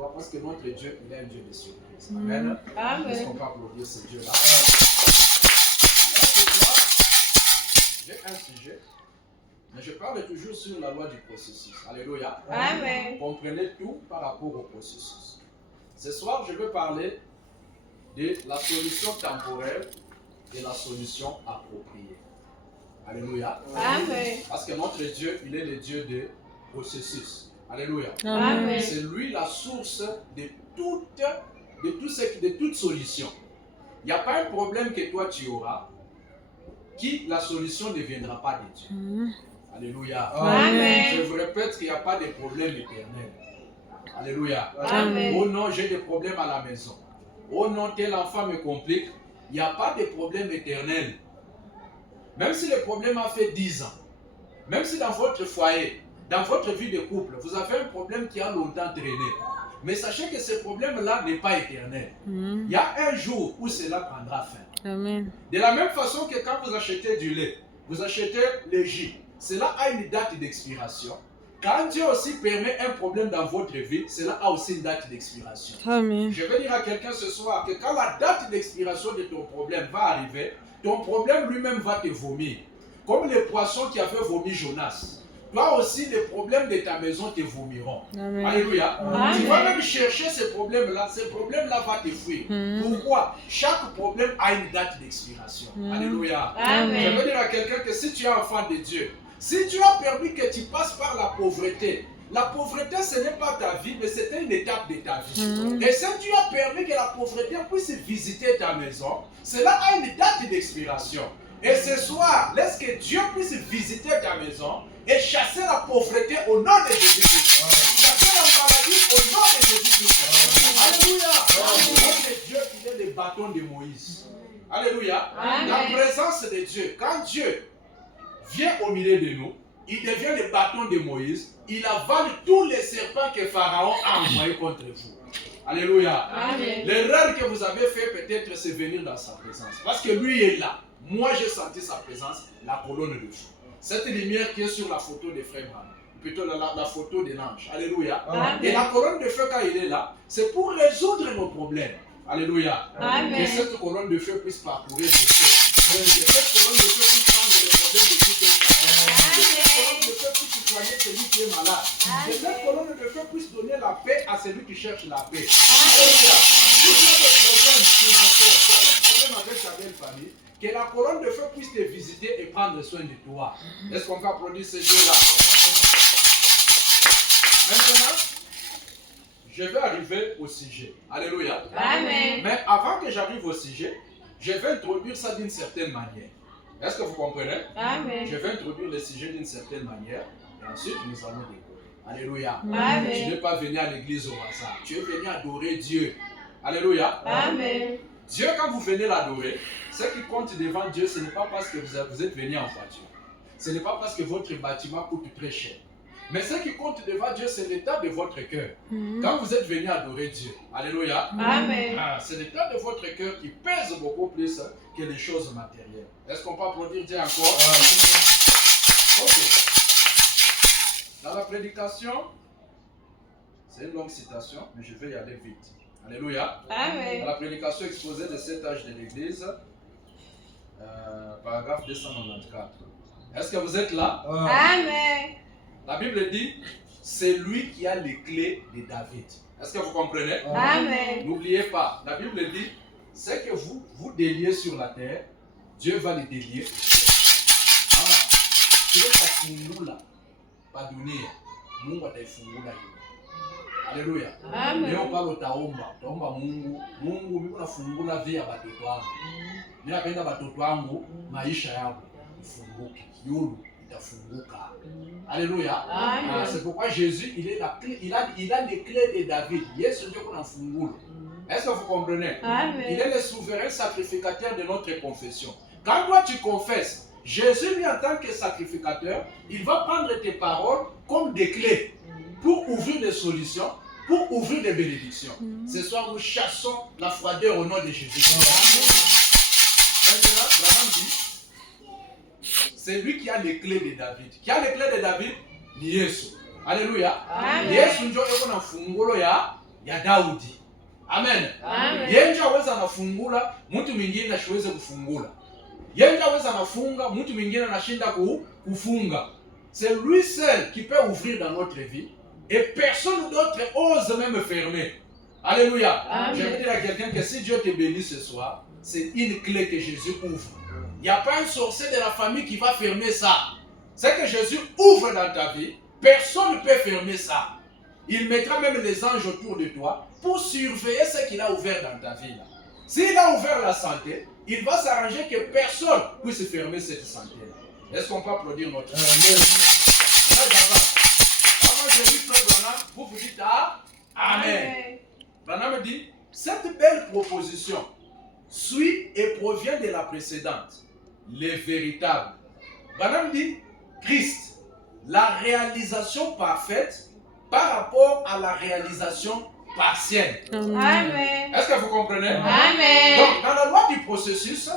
toi parce que notre Dieu, il est un Dieu de surprise. Amen. Est-ce qu'on peut applaudir ce Dieu-là? J'ai un sujet, mais je parle toujours sur la loi du processus. Alléluia. Amen. Comprenez tout par rapport au processus. Ce soir, je veux parler de la solution temporaire et la solution appropriée. Alléluia. Amen. Parce que notre Dieu, il est le Dieu de processus. Alléluia. Amen. C'est lui la source de toute solution. Il n'y a pas un problème que toi tu auras qui la solution ne viendra pas de Dieu. Alléluia. Amen. Je vous répète qu'il n'y a pas de problème éternel. Alléluia. Amen. Oh non, j'ai des problèmes à la maison. Oh non, tel enfant me complique. Il n'y a pas de problème éternel. Même si le problème a fait 10 ans, même si dans votre foyer, dans votre vie de couple, vous avez un problème qui a longtemps traîné, mais sachez que ce problème-là n'est pas éternel. Il y a un jour où cela prendra fin. Amen. De la même façon que quand vous achetez du lait, vous achetez le jus, cela a une date d'expiration. Quand Dieu aussi permet un problème dans votre vie, cela a aussi une date d'expiration. Amen. Je vais dire à quelqu'un ce soir que quand la date d'expiration de ton problème va arriver, ton problème lui-même va te vomir. Comme les poissons qui avaient vomi Jonas. Toi aussi, les problèmes de ta maison te vomiront. Amen. Alléluia. Amen. Tu vas même chercher ces problèmes-là vont te fuir. Pourquoi? Chaque problème a une date d'expiration. Alléluia. Amen. Je veux dire à quelqu'un que si tu es enfant de Dieu, si Dieu a permis que tu passes par la pauvreté, ce n'est pas ta vie, mais c'était une étape de ta vie. Et si Dieu a permis que la pauvreté puisse visiter ta maison, cela a une date d'expiration. Et ce soir, laisse que Dieu puisse visiter ta maison et chasser la pauvreté au nom de Jésus-Christ. Chasser la maladie au nom de Jésus-Christ. Alléluia. Notre Dieu, il est le bâton de Moïse. Alléluia. La présence de Dieu, quand Dieu vient au milieu de nous, il devient le bâton de Moïse, il avale tous les serpents que Pharaon a envoyés contre vous. Alléluia. L'erreur que vous avez fait peut-être, c'est venir dans sa présence. Parce que lui est là. Moi, j'ai senti sa présence, la colonne de feu. Cette lumière qui est sur la photo de Frère Branham, plutôt la photo de l'ange. Alléluia. Et la colonne de feu, quand il est là, c'est pour résoudre nos problèmes. Alléluia. Que cette colonne de feu puisse parcourir le feu. Que cette colonne de feu puisse prendre les problèmes de tout un chacun. Que cette colonne de feu puisse soigner celui qui est malade. Que cette colonne de feu puisse donner la paix à celui qui cherche la paix. Alléluia. Si tu as des problèmes financiers, tu as des problèmes avec ta belle famille, que la colonne de feu puisse te visiter et prendre soin de toi. Est-ce qu'on peut applaudir ce Dieu-là? Maintenant, je vais arriver au sujet. Alléluia. Amen. Mais avant que j'arrive au sujet, je vais introduire ça d'une certaine manière. Est-ce que vous comprenez? Amen. Je vais introduire le sujet d'une certaine manière et ensuite nous allons décoller. Alléluia. Amen. Tu n'es pas venu à l'église au hasard. Tu es venu adorer Dieu. Alléluia. Amen. Dieu, quand vous venez l'adorer, ce qui compte devant Dieu, ce n'est pas parce que vous êtes venu en voiture. Ce n'est pas parce que votre bâtiment coûte très cher. Mais ce qui compte devant Dieu, c'est l'état de votre cœur. Quand vous êtes venu adorer Dieu, alléluia, Amen. c'est l'état de votre cœur qui pèse beaucoup plus que les choses matérielles. Est-ce qu'on peut applaudir Dieu encore? Ok. Dans la prédication, c'est une longue citation, mais je vais y aller vite. Alléluia. Amen. Dans la prédication exposée de cet âge de l'Église, paragraphe 294. Est-ce que vous êtes là? Amen. La Bible dit, c'est lui qui a les clés de David. Est-ce que vous comprenez? Amen. N'oubliez pas, la Bible dit, c'est que vous déliez sur la terre, Dieu va les délier. Tu veux kufungula pa dunia, Mungu ataifungula hiyo. Alléluia. Amen. Leo pale utaomba Mungu, mimi nafungula via watoto wangu. Mimi napenda watoto wangu maisha yao ifunguke. Yulu itafunguka. Alléluia. C'est pourquoi Jésus, il est la clé, il a les clés de David. Yesu ndio kuna fungulo. Est-ce que vous comprenez? Amen. Il est le souverain sacrificateur de notre confession. Quand toi tu confesses, Jésus lui en tant que sacrificateur, il va prendre tes paroles comme des clés pour ouvrir des solutions, pour ouvrir des bénédictions. Ce soir, nous chassons la froideur au nom de Jésus. Maintenant, Branham dit, c'est lui qui a les clés de David. Qui a les clés de David? Ni Yesu. Alléluia. Amen. Yesu ndio yuko na fungulo ya ya Daudi. Amen. Yeye aweza anafungula, mtu mwingine asiweze kufungula. Yeye aweza anafunga, mtu mwingine anashinda kufunga. C'est lui seul qui peut ouvrir dans notre vie et personne d'autre ose même fermer. Alléluia. Amen. Je veux dire à quelqu'un que si Dieu te bénit ce soir, c'est une clé que Jésus ouvre. Il n'y a pas un sorcier de la famille qui va fermer ça. C'est que Jésus ouvre dans ta vie, personne ne peut fermer ça. Il mettra même les anges autour de toi pour surveiller ce qu'il a ouvert dans ta vie. S'il a ouvert la santé, il va s'arranger que personne puisse fermer cette santé-là. Est-ce qu'on peut applaudir notre Dieu? Quand je dis Frère Branham, vous vous dites Amen. Branham dit, cette belle proposition suit et provient de la précédente, les véritables. Branham dit, Christ, la réalisation parfaite par rapport à la réalisation partielle. Amen. Est-ce que vous comprenez? Amen. Donc, dans la loi du processus,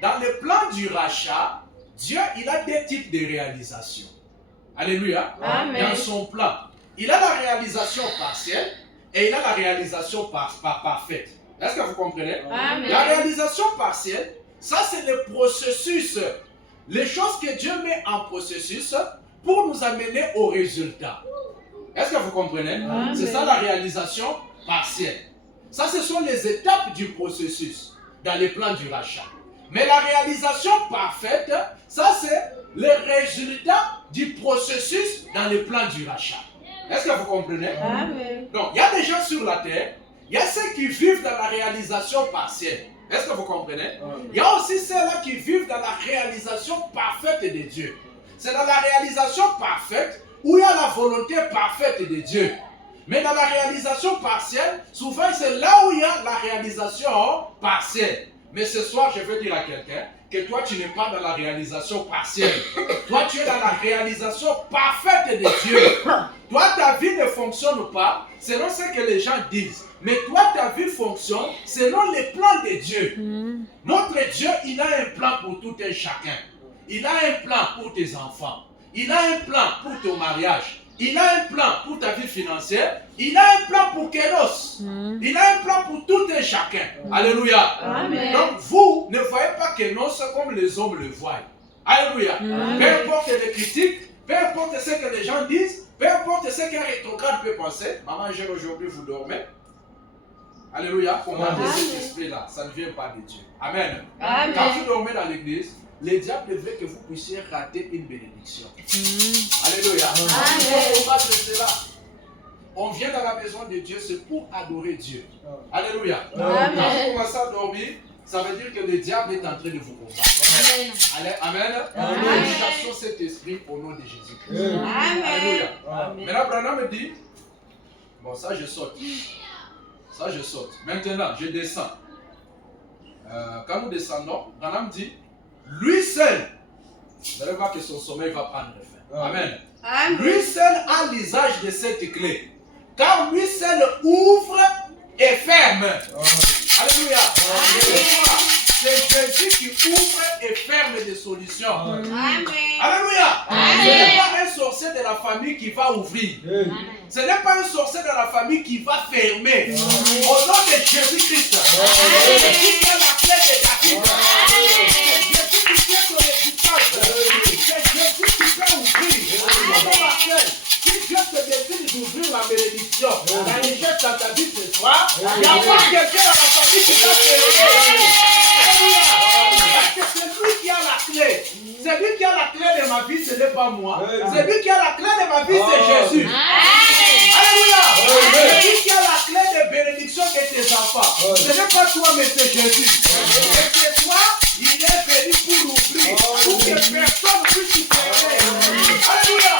dans le plan du rachat, Dieu, il a deux types de réalisations. Alléluia. Amen. Dans son plan, il a la réalisation partielle et il a la réalisation parfaite. Est-ce que vous comprenez? Amen. La réalisation partielle, ça c'est le processus, les choses que Dieu met en processus pour nous amener au résultat. Est-ce que vous comprenez? Amen. C'est ça la réalisation partielle. Ça, ce sont les étapes du processus dans les plans du rachat. Mais la réalisation parfaite, ça c'est le résultat du processus dans les plans du rachat. Est-ce que vous comprenez? Amen. Donc, il y a des gens sur la terre, il y a ceux qui vivent dans la réalisation partielle. Est-ce que vous comprenez? Il y a aussi ceux-là qui vivent dans la réalisation parfaite de Dieu. C'est dans la réalisation parfaite où il y a la volonté parfaite de Dieu. Mais dans la réalisation partielle, souvent c'est là où il y a la réalisation partielle. Mais ce soir, je veux dire à quelqu'un que toi, tu n'es pas dans la réalisation partielle. Toi, tu es dans la réalisation parfaite de Dieu. Toi, ta vie ne fonctionne pas selon ce que les gens disent. Mais toi, ta vie fonctionne selon les plans de Dieu. Notre Dieu, il a un plan pour tout un chacun. Il a un plan pour tes enfants. Il a un plan pour ton mariage. Il a un plan pour ta vie financière. Il a un plan pour Kénos. Il a un plan pour tout un chacun. Alléluia. Amen. Donc vous ne voyez pas Kénos comme les hommes le voient. Alléluia. Peu importe les critiques, peu importe ce que les gens disent, peu importe ce qu'un rétrograde peut penser. Maman, j'ai aujourd'hui, vous dormez. Alléluia. Commandez cet esprit-là. Ça ne vient pas de Dieu. Amen. Amen. Quand vous dormez dans l'église, les diables veulent que vous puissiez rater une bénédiction. Alléluia. Pourquoi c'est cela? On vient dans la maison de Dieu, c'est pour adorer Dieu. Alléluia. Amen. Quand vous commencez à dormir, ça veut dire que le diable est en train de vous combattre. Amen. Amen. Amen. Nous chassons cet esprit au nom de Jésus-Christ. Alléluia. Amen. Maintenant, Branham me dit, bon, ça je saute. Ça je saute. Maintenant, je descends. Quand nous descendons, Branham dit, lui seul, vous allez voir que son sommeil va prendre fin. Amen. Amen. Lui seul a l'usage de cette clé. Car lui seul ouvre et ferme. Alléluia. C'est Jésus qui ouvre et ferme des solutions. Amen. Alléluia. Ce n'est pas un sorcier de la famille qui va ouvrir. Ce n'est pas un sorcier de la famille qui va fermer. Au nom de Jésus-Christ. C'est Jésus qui a la clé de David. C'est Jésus qui tient ton héritage. C'est Jésus qui peut ouvrir. Raison laquelle, si Dieu te décide d'ouvrir la bénédiction, la richesse dans ta vie ce soir, il n'y a pas quelqu'un dans la famille qui va fermer. Parce que c'est lui qui a la clé. C'est lui qui a la clé de ma vie, ce n'est pas moi. C'est lui qui a la clé de ma vie, c'est Jésus. Alléluia. C'est lui qui a la clé de bénédiction de tes enfants. Ce n'est pas toi, mais c'est Jésus. Et c'est toi, il est venu pour ouvrir, pour que personne puisse fermer. Alléluia.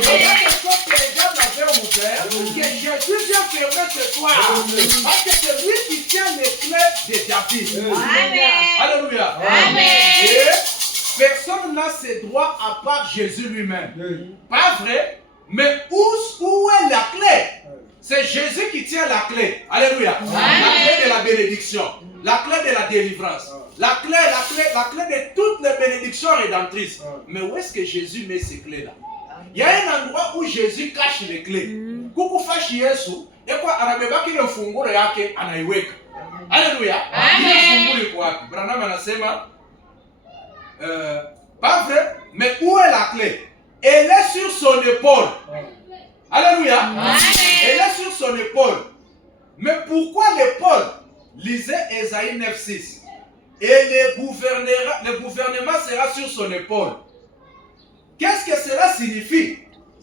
Il y a des choses que les gens avaient ouvertes, que Jésus vient fermer ce soir. Parce que c'est lui qui tient les clés de David. Amen. Alléluia. Amen. Et personne n'a ses droits à part Jésus lui-même. Pas vrai? Mais où est la clé? C'est Jésus qui tient la clé. Alléluia. La clé de la bénédiction. La clé de la délivrance. La clé de toutes les bénédictions rédemptrices. Mais où est-ce que Jésus met ces clés-là? Il y a un endroit où Jésus cache les clés. Coucou fachi Yesu. Et quoi, anabebaki ile funguo yake anaiweka. Alléluia. Amen. Ile funguo iko wapi? Branham anasema pas vrai, mais où est la clé? Elle est sur son épaule. Alléluia. Amen. Elle est sur son épaule. Mais pourquoi l'épaule? Lisez Ésaïe 9:6. Et le gouvernement sera sur son épaule. Qu'est-ce que cela signifie?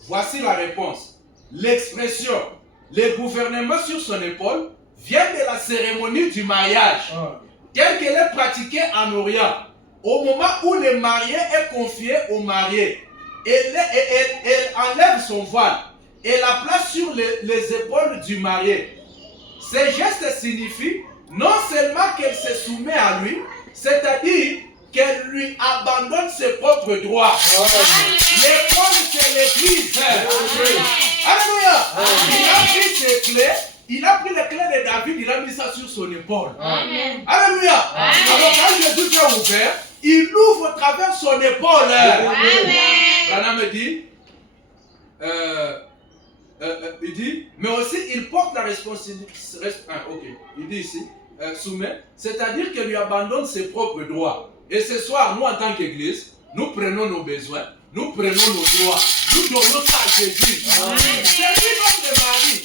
Voici la réponse. L'expression le gouvernement sur son épaule vient de la cérémonie du mariage, telle qu'elle est pratiquée en Orient. Au moment où le marié est confié au marié, elle enlève son voile et la place sur les épaules du marié. Ce geste signifie non seulement qu'elle se soumet à lui, c'est-à-dire qu'elle lui abandonne ses propres droits. L'épaule, c'est l'église. Alléluia. Il a pris ses clés. Il a pris les clés de David, il a mis ça sur son épaule. Amen. Alléluia. Alors quand Jésus est ouvert, il ouvre à travers son épaule. Branham dit, il dit, mais aussi il porte la responsabilité. Il dit ici, soumet, c'est-à-dire qu'il lui abandonne ses propres droits. Et ce soir, nous en tant qu'église, nous prenons nos besoins, nous prenons nos droits, nous donnons ça à Jésus. C'est lui notre mari.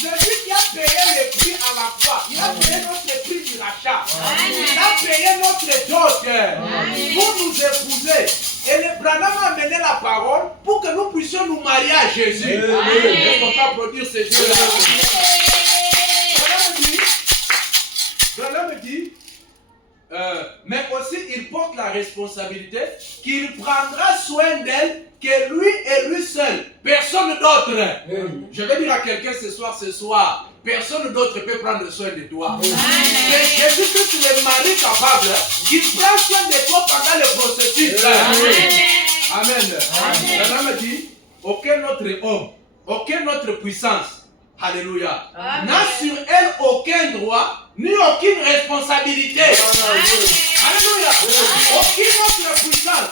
C'est lui qui a payé le prix à la croix. Il a payé notre prix du rachat. Il a payé notre dot pour nous épouser. Et le Branham a amené la parole pour que nous puissions nous marier à Jésus. Est-ce qu'on peut applaudir ces Dieu-là? Branham dit, mais aussi il porte la responsabilité qu'il prendra soin d'elle que lui et lui seul, personne d'autre. Je vais dire à quelqu'un ce soir, personne d'autre peut prendre soin de toi. C'est Jésus-Christ le mari capable qui prend soin de toi pendant le processus. Amen. Branham dit, aucun autre homme, aucune autre puissance, alléluia, n'a sur elle aucun droit ni aucune responsabilité. Alléluia. Aucune autre puissance.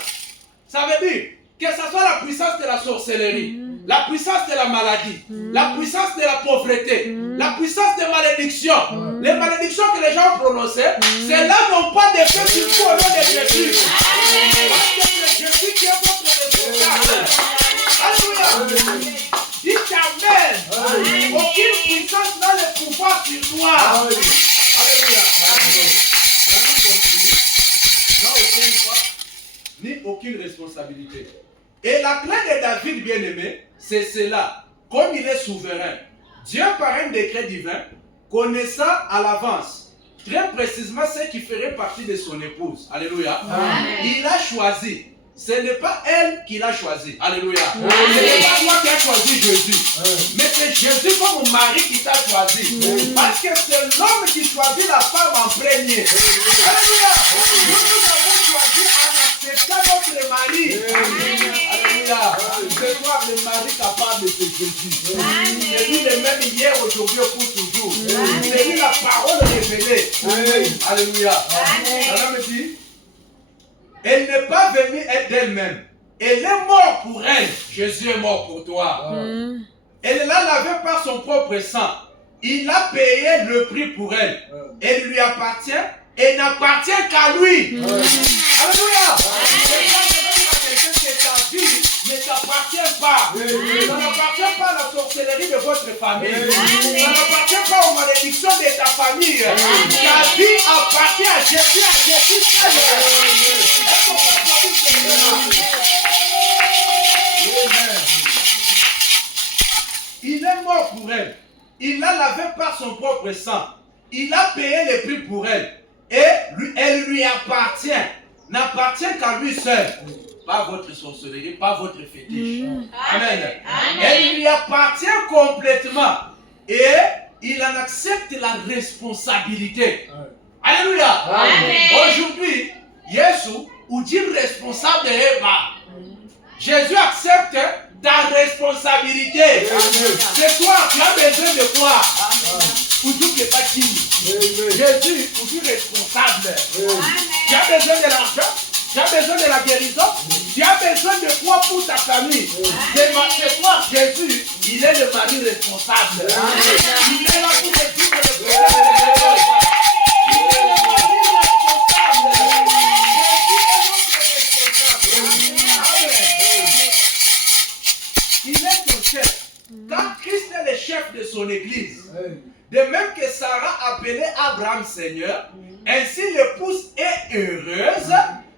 Ça veut dire que ce soit la puissance de la sorcellerie, la puissance de la maladie, la puissance de la pauvreté, la puissance des malédictions. Les malédictions que les gens ont prononcées, celles-là n'ont pas d'effet sur vous au nom de Jésus. Parce que c'est Jésus qui est votre responsable. Alléluia. Dites Amen. Aucune puissance n'a le pouvoir sur toi. Alléluia. N'a aucun droit ni aucune responsabilité. Et la clé de David, bien-aimé, c'est cela. Comme il est souverain, Dieu, par un décret divin, connaissant à l'avance très précisément ce qui ferait partie de son épouse. Alléluia. Il a choisi. Ce n'est pas elle qui l'a choisi. Alléluia. Ce n'est pas moi qui ai choisi Jésus. Mais c'est Jésus comme mari qui t'a choisi. Parce que c'est l'homme qui choisit la femme en premier. Alléluia. Nous avons choisi en acceptant notre mari. Alléluia. Ce soir, le mari capable, c'est Jésus. C'est lui le même hier, aujourd'hui, pour toujours. C'est lui la parole révélée. Alléluia. Alors, me dit, elle n'est pas venue d'elle-même. Elle est morte pour elle. Jésus est mort pour toi. Elle l'a lavée par son propre sang. Il a payé le prix pour elle. Elle lui appartient et n'appartient qu'à lui. Alléluia. Ta vie ne t'appartient pas. Ça n'appartient pas à la sorcellerie de votre famille. Ça n'appartient pas aux malédictions de ta famille. Ta vie appartient à Jésus, seul. Est-ce qu'on peut applaudir ce Dieu-là? Il est mort pour elle. Il l'a lavé par son propre sang. Il a payé le prix pour elle. Et elle lui appartient. N'appartient qu'à lui seul. Pas votre sorcellerie, pas votre fétiche. Amen. Elle lui appartient complètement. Et il en accepte la responsabilité. Alléluia. Aujourd'hui, Jésus, ou dit responsable de Eva. Jésus accepte ta responsabilité. C'est toi, tu as besoin de quoi? Pour tout que pas qui. Jésus, pour dire responsable. Tu as besoin de l'argent? Tu as besoin de la guérison. Tu as besoin de quoi pour ta famille. C'est toi, Jésus. Il est le mari responsable. Il est là pour résoudre le problème. Il est le mari responsable. Il est ton chef. Quand Christ est le chef de son église, de même que Sarah appelait Abraham Seigneur, ainsi l'épouse est heureuse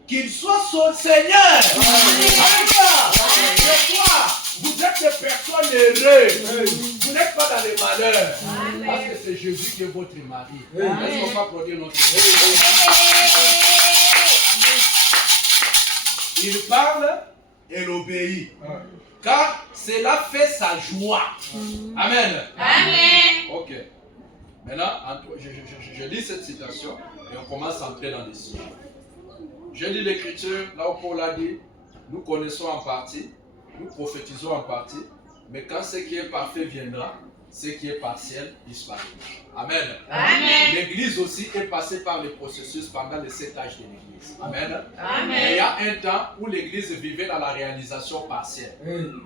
qu'il soit son Seigneur. Alléluia. C'est toi. Vous êtes des personnes heureuses. Vous n'êtes pas dans les malheurs. Parce que c'est Jésus qui est votre mari. Est-ce qu'on va produire notre Dieu? Il parle et il obéit. Car cela fait sa joie. Amen. Amen. Ok. Maintenant, je lis cette citation et on commence à entrer dans les sujets. Je lis l'écriture, là où Paul a dit, nous connaissons en partie, nous prophétisons en partie, mais quand ce qui est parfait viendra, ce qui est partiel disparaîtra. Amen. Amen. L'église aussi est passée par les processus pendant les 7 âges de l'église. Amen. Amen. Mais il y a un temps où l'église vivait dans la réalisation partielle.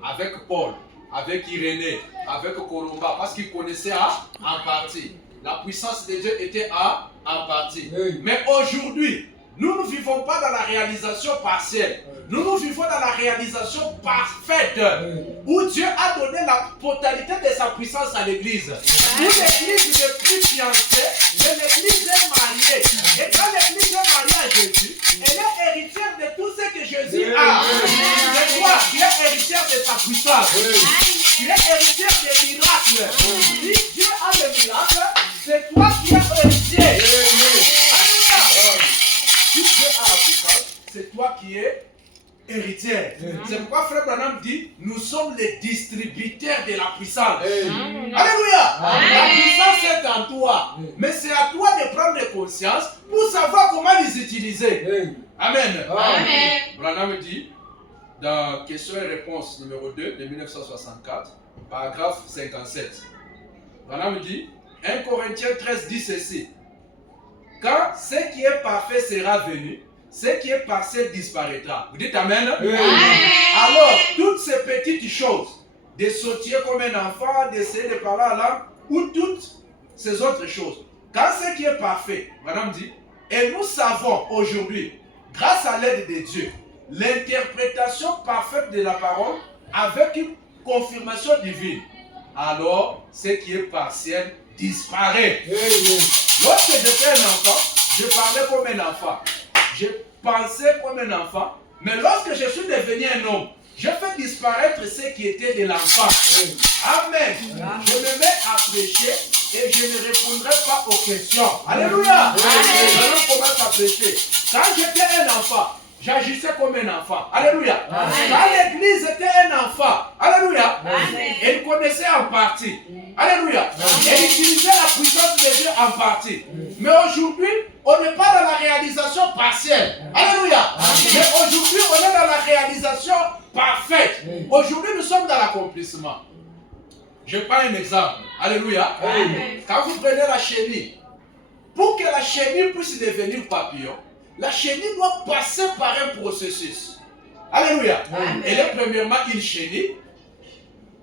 Avec Paul, avec Irénée, avec Colomba, parce qu'ils connaissaient en partie. La puissance de Dieu était en partie. Mais aujourd'hui, nous ne vivons pas dans la réalisation partielle. Nous vivons dans la réalisation parfaite. Où Dieu a donné la totalité de sa puissance à l'église. Où l'église n'est plus fiancée, mais l'église est mariée. Et quand l'église est mariée à Jésus, elle est héritière de tout ce que Jésus a. C'est toi qui es héritière de sa puissance. Tu es héritière des miracles. Si Dieu a des miracles, c'est toi qui es héritier. Si Dieu a la puissance, c'est toi qui es héritière. C'est pourquoi Frère Branham dit, nous sommes les distributeurs de la puissance. Alléluia. La puissance est en toi. Mais c'est à toi de prendre conscience pour savoir comment les utiliser. Amen. Branham dit, dans question et réponse numéro 2 de 1964, paragraphe 57. Branham dit, 1 Corinthiens 13 dit ceci. Quand ce qui est parfait sera venu, ce qui est partiel disparaîtra. Vous dites Amen? Alors, toutes ces petites choses, de sortir comme un enfant, d'essayer de parler à l'âme, ou toutes ces autres choses, quand ce qui est parfait, Madame dit, et nous savons aujourd'hui, grâce à l'aide de Dieu, l'interprétation parfaite de la parole avec une confirmation divine, alors ce qui est partiel disparaît. Lorsque j'étais un enfant, je parlais comme un enfant. Je pensais comme un enfant. Mais lorsque je suis devenu un homme, je fais disparaître ce qui était de l'enfant. Amen. Je me mets à prêcher et je ne répondrai pas aux questions. Alléluia. Je commence à prêcher. Quand j'étais un enfant, j'agissais comme un enfant. Alléluia. Quand l'église était un enfant, alléluia, elle connaissait en partie. Alléluia. Elle utilisait la puissance de Dieu en partie. Mais aujourd'hui, on n'est pas dans la réalisation partielle. Alléluia. Mais aujourd'hui, on est dans la réalisation parfaite. Aujourd'hui, nous sommes dans l'accomplissement. Je prends un exemple. Alléluia. Quand vous prenez la chenille, pour que la chenille puisse devenir papillon, la chenille doit passer par un processus. Alléluia. Elle est premièrement une chenille.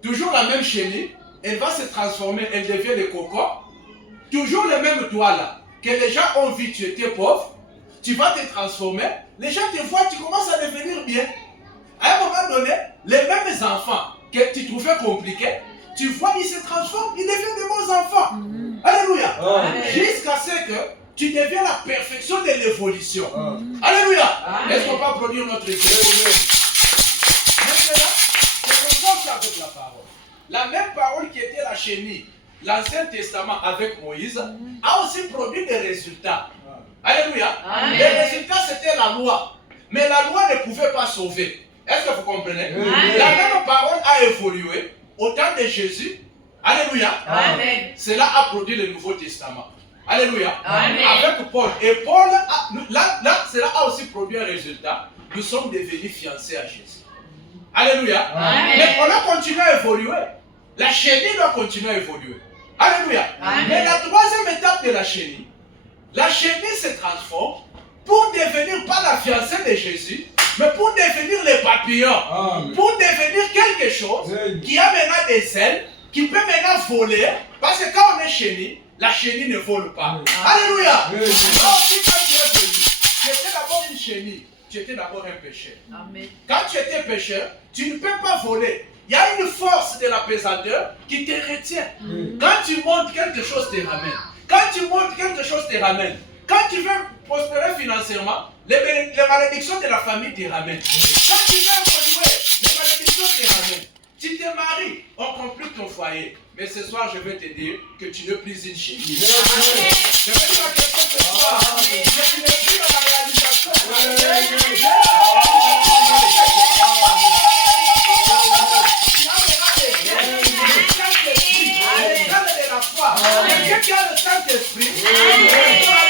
Toujours la même chenille. Elle va se transformer. Elle devient le cocon. Toujours le même toit là. Que les gens ont vu, tu étais pauvre. Tu vas te transformer. Les gens te voient, tu commences à devenir bien. À un moment donné, les mêmes enfants que tu trouvais compliqués, tu vois, ils se transforment. Ils deviennent de bons enfants. Alléluia. Jusqu'à ce que tu deviens la perfection de l'évolution. Alléluia. Est-ce qu'on va produire notre Dieu? Maintenant, c'est comme ça avec la parole. La même parole qui était la chenille, l'Ancien Testament avec Moïse, a aussi produit des résultats. Alléluia. Les résultats, c'était la loi. Mais la loi ne pouvait pas sauver. Est-ce que vous comprenez? La même parole a évolué au temps de Jésus. Alléluia. Cela a produit le Nouveau Testament. Alléluia. Avec Paul. Et Paul, là, cela a aussi produit un résultat. Nous sommes devenus fiancés à Jésus. Alléluia. Mais on a continué à évoluer. La chenille doit continuer à évoluer. Alléluia. Mais la troisième étape de la chenille se transforme pour devenir pas la fiancée de Jésus, mais pour devenir les papillons, pour devenir quelque chose qui a maintenant des ailes, qui peut maintenant voler, parce que quand on est chenille, la chenille ne vole pas. Alléluia. Donc si quand tu es venu, tu étais d'abord une chenille, tu étais d'abord un pécheur. Quand tu étais pécheur, tu ne peux pas voler. Il y a une force de la pesanteur qui te retient. Quand tu montes, quelque chose te ramène. Quand tu montes, quelque chose te ramène. Quand tu veux prospérer financièrement, les malédictions de la famille te ramènent. Quand tu veux évoluer, les malédictions te ramènent. Tu te maries, on complique ton foyer. Mais ce soir, je vais te dire que tu n'es plus une chenille. Je vais dire à quelqu'un ce soir, que tu n'es plus dans la réalisation. Quelqu'un qui a le Saint-Esprit, qui a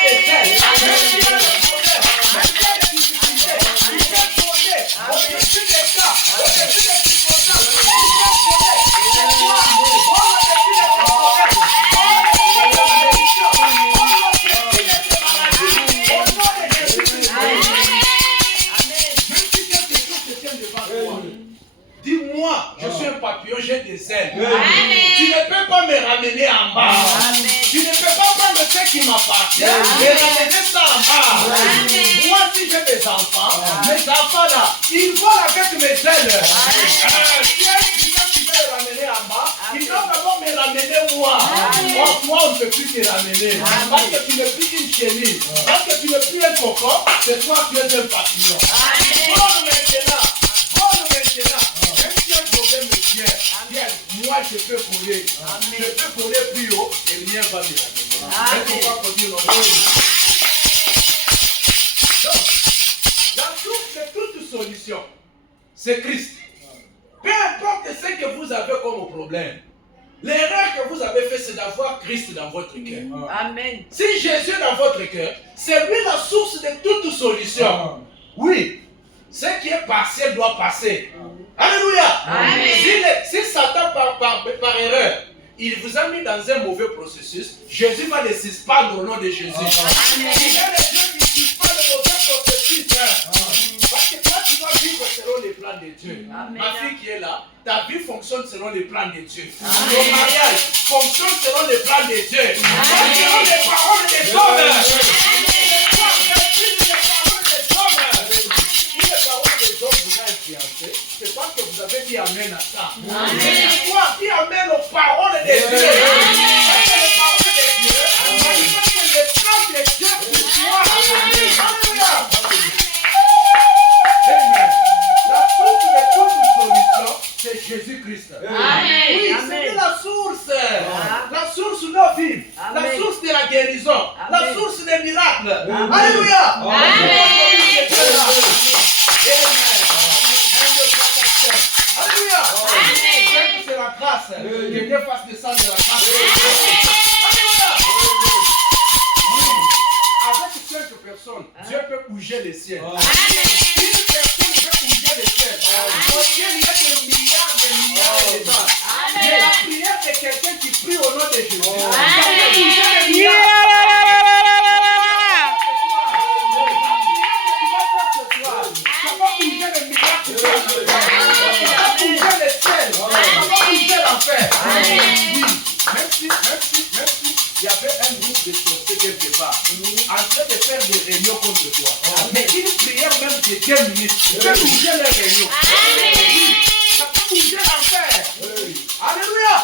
des ailes, même qui a des problèmes, même qui a des difficultés, il peut voler au-dessus des cas, au-dessus des circonstances, il peut voler. C'est toi, vole au-dessus de tes problèmes, vole au-dessus de tes malédictions, vole au-dessus de tes maladies, au nom de Jésus-Christ. Même si quelque chose se tient devant toi, dis-moi, je suis un papillon, j'ai des ailes. Tu ne peux pas me ramener en bas. Tu ne peux pas prendre ce qui m'appartient et ramener ça en bas. Moi, si j'ai des enfants, mes enfants là, ils volent avec mes ailes. Si un qui veut les ramener en bas, il doit d'abord me ramener moi. Moi, on ne peut plus te ramener. Parce que tu n'es plus une chenille. Parce que tu n'es plus un cocon, c'est toi qui es un papillon. Vole maintenant. Même si un problème me vient, moi je peux voler. Je peux voler plus haut et rien va me ramener. Est-ce qu'on va produire l'honneur? Donc, la source de toute solution, c'est Christ. Peu importe ce que vous avez comme problème, l'erreur que vous avez fait, c'est d'avoir Christ dans votre cœur. Amen. Si Jésus est dans votre cœur, c'est lui la source de toute solution. Oui. Ce qui est partiel doit passer. Alléluia. Si Satan, par erreur, il vous a mis dans un mauvais processus, Jésus va les suspendre au nom de Jésus. Il y a des gens qui suspendent le mauvais processus. Parce que toi, tu dois vivre selon les plans de Dieu. Ma fille qui est là, ta vie fonctionne selon les plans de Dieu. Ton mariage fonctionne selon les plans de Dieu. Selon les paroles des hommes. C'est parce que vous avez dit Amen à ça. C'est toi qui amène aux paroles de Dieu. Parce que les paroles de Dieu manifestent les plans de Dieu pour toi. Alléluia. Amen. La source de toute solution, c'est Jésus-Christ. Oui, c'est la source. La source d'eau vive. La source de la guérison. La source des miracles. Alléluia. Amen. Alléluia. C'est la grâce. Que Dieu fasse descendre de la grâce. Alléluia. Avec 5 personnes, Dieu peut bouger les ciels. Une personne peut bouger les ciels. Au ciel, il y a des milliards dedans. Mais la prière de quelqu'un qui prie au nom de Jésus, ça peut bouger les milliards. Il y avait un groupe de sorciers quelque part, en train de faire des réunions contre toi. Mais une prière même de 2 minutes peut bouger les réunions. Ça peut bouger l'enfer. Alléluia.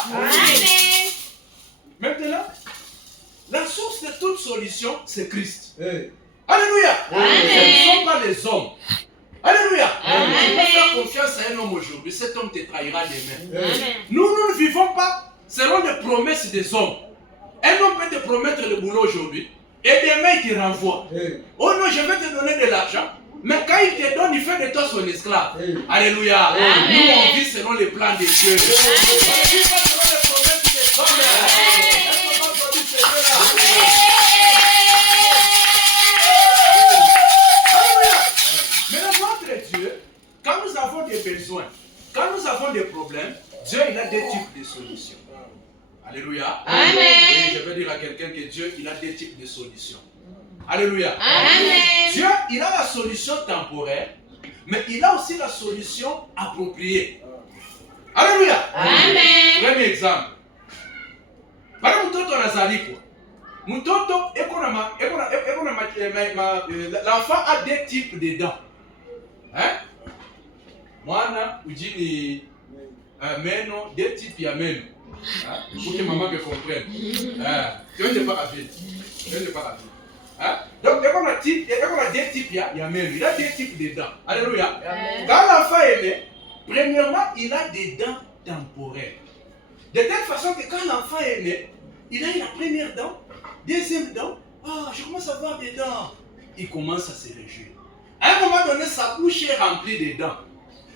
Maintenant, la source de toute solution, c'est Christ. Alléluia. Ce ne sont pas les hommes. Alléluia. Tu peux faire confiance à un homme aujourd'hui, cet homme te trahira demain. Nous ne vivons pas selon les promesses des hommes. Un homme peut te promettre le boulot aujourd'hui et demain il te renvoie. Oh non, je vais te donner de l'argent. Mais quand il te donne, il fait de toi son esclave. Alléluia. Nous on vit selon les plans de Dieu. On ne vit pas selon les promesses des hommes. Alléluia. Mais notre Dieu, quand nous avons des besoins, quand nous avons des problèmes, Dieu il a des types de solutions. Alléluia. Amen. Oui, je veux dire à quelqu'un que Dieu, il a des types de solutions. Alléluia. Amen. Dieu, il a la solution temporaire, mais il a aussi la solution appropriée. Alléluia. Amen. Premier exemple. Voilà mtoto anazali quoi. Mtoto l'enfant a deux types de dents. Hein? Mwana ujini meno, deux types ya meno. Hein? Pour que maman me comprenne. Tu ne pas rapide. Tu ne pas rapide. Hein? Donc, il y a deux types ya meno. Il a deux types de dents. Alléluia. Quand l'enfant est né, premièrement, il a des dents temporaires. De telle façon que quand l'enfant est né, il a eu la première dent, deuxième dent, je commence à avoir des dents. Il commence à se réjouir. À un moment donné, sa bouche est remplie de dents.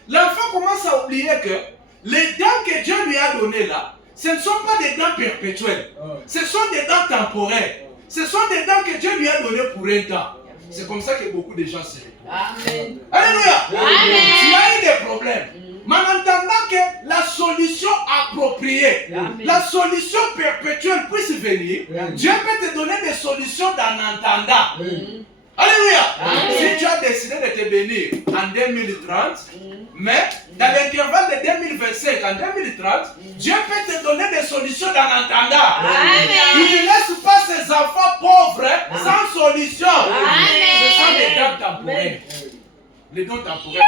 L'enfant commence à oublier que les dents que Dieu lui a données là, ce ne sont pas des dents perpétuelles. Ce sont des dents temporaires. Ce sont des dents que Dieu lui a données pour un temps. C'est comme ça que beaucoup de gens se retrouvent. Amen. Alléluia. Amen. Tu as eu des problèmes. Mais en entendant que la solution appropriée, la solution perpétuelle puisse venir, Dieu peut te donner des solutions en entendant. Alléluia. Si tu as décidé de te bénir en 2030, mais dans l'intervalle de 2025 en 2030, Dieu peut te donner des solutions en entendant. Il ne laisse pas ses enfants pauvres sans solution. Ce sont les dons temporaires. Les dons temporaires.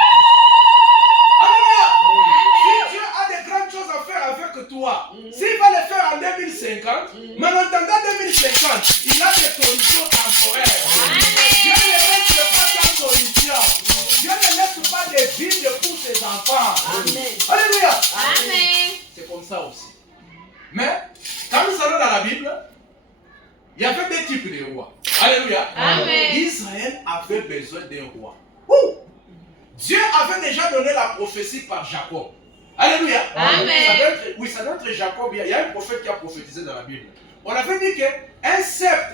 Alléluia. Si Dieu a de grandes choses à faire avec toi, s'il va le faire en 2050, mais en attendant 2050, il a des solutions temporaires. Dieu ne laisse pas ta solution. Dieu ne laisse pas des vides pour ses enfants. Alléluia. C'est comme ça aussi. Mais, quand nous allons dans la Bible, il y avait des types de rois. Alléluia. Israël avait besoin d'un roi. Dieu avait déjà donné la prophétie par Jacob. Alléluia. Ça doit être Jacob. Il y a un prophète qui a prophétisé dans la Bible. On avait dit que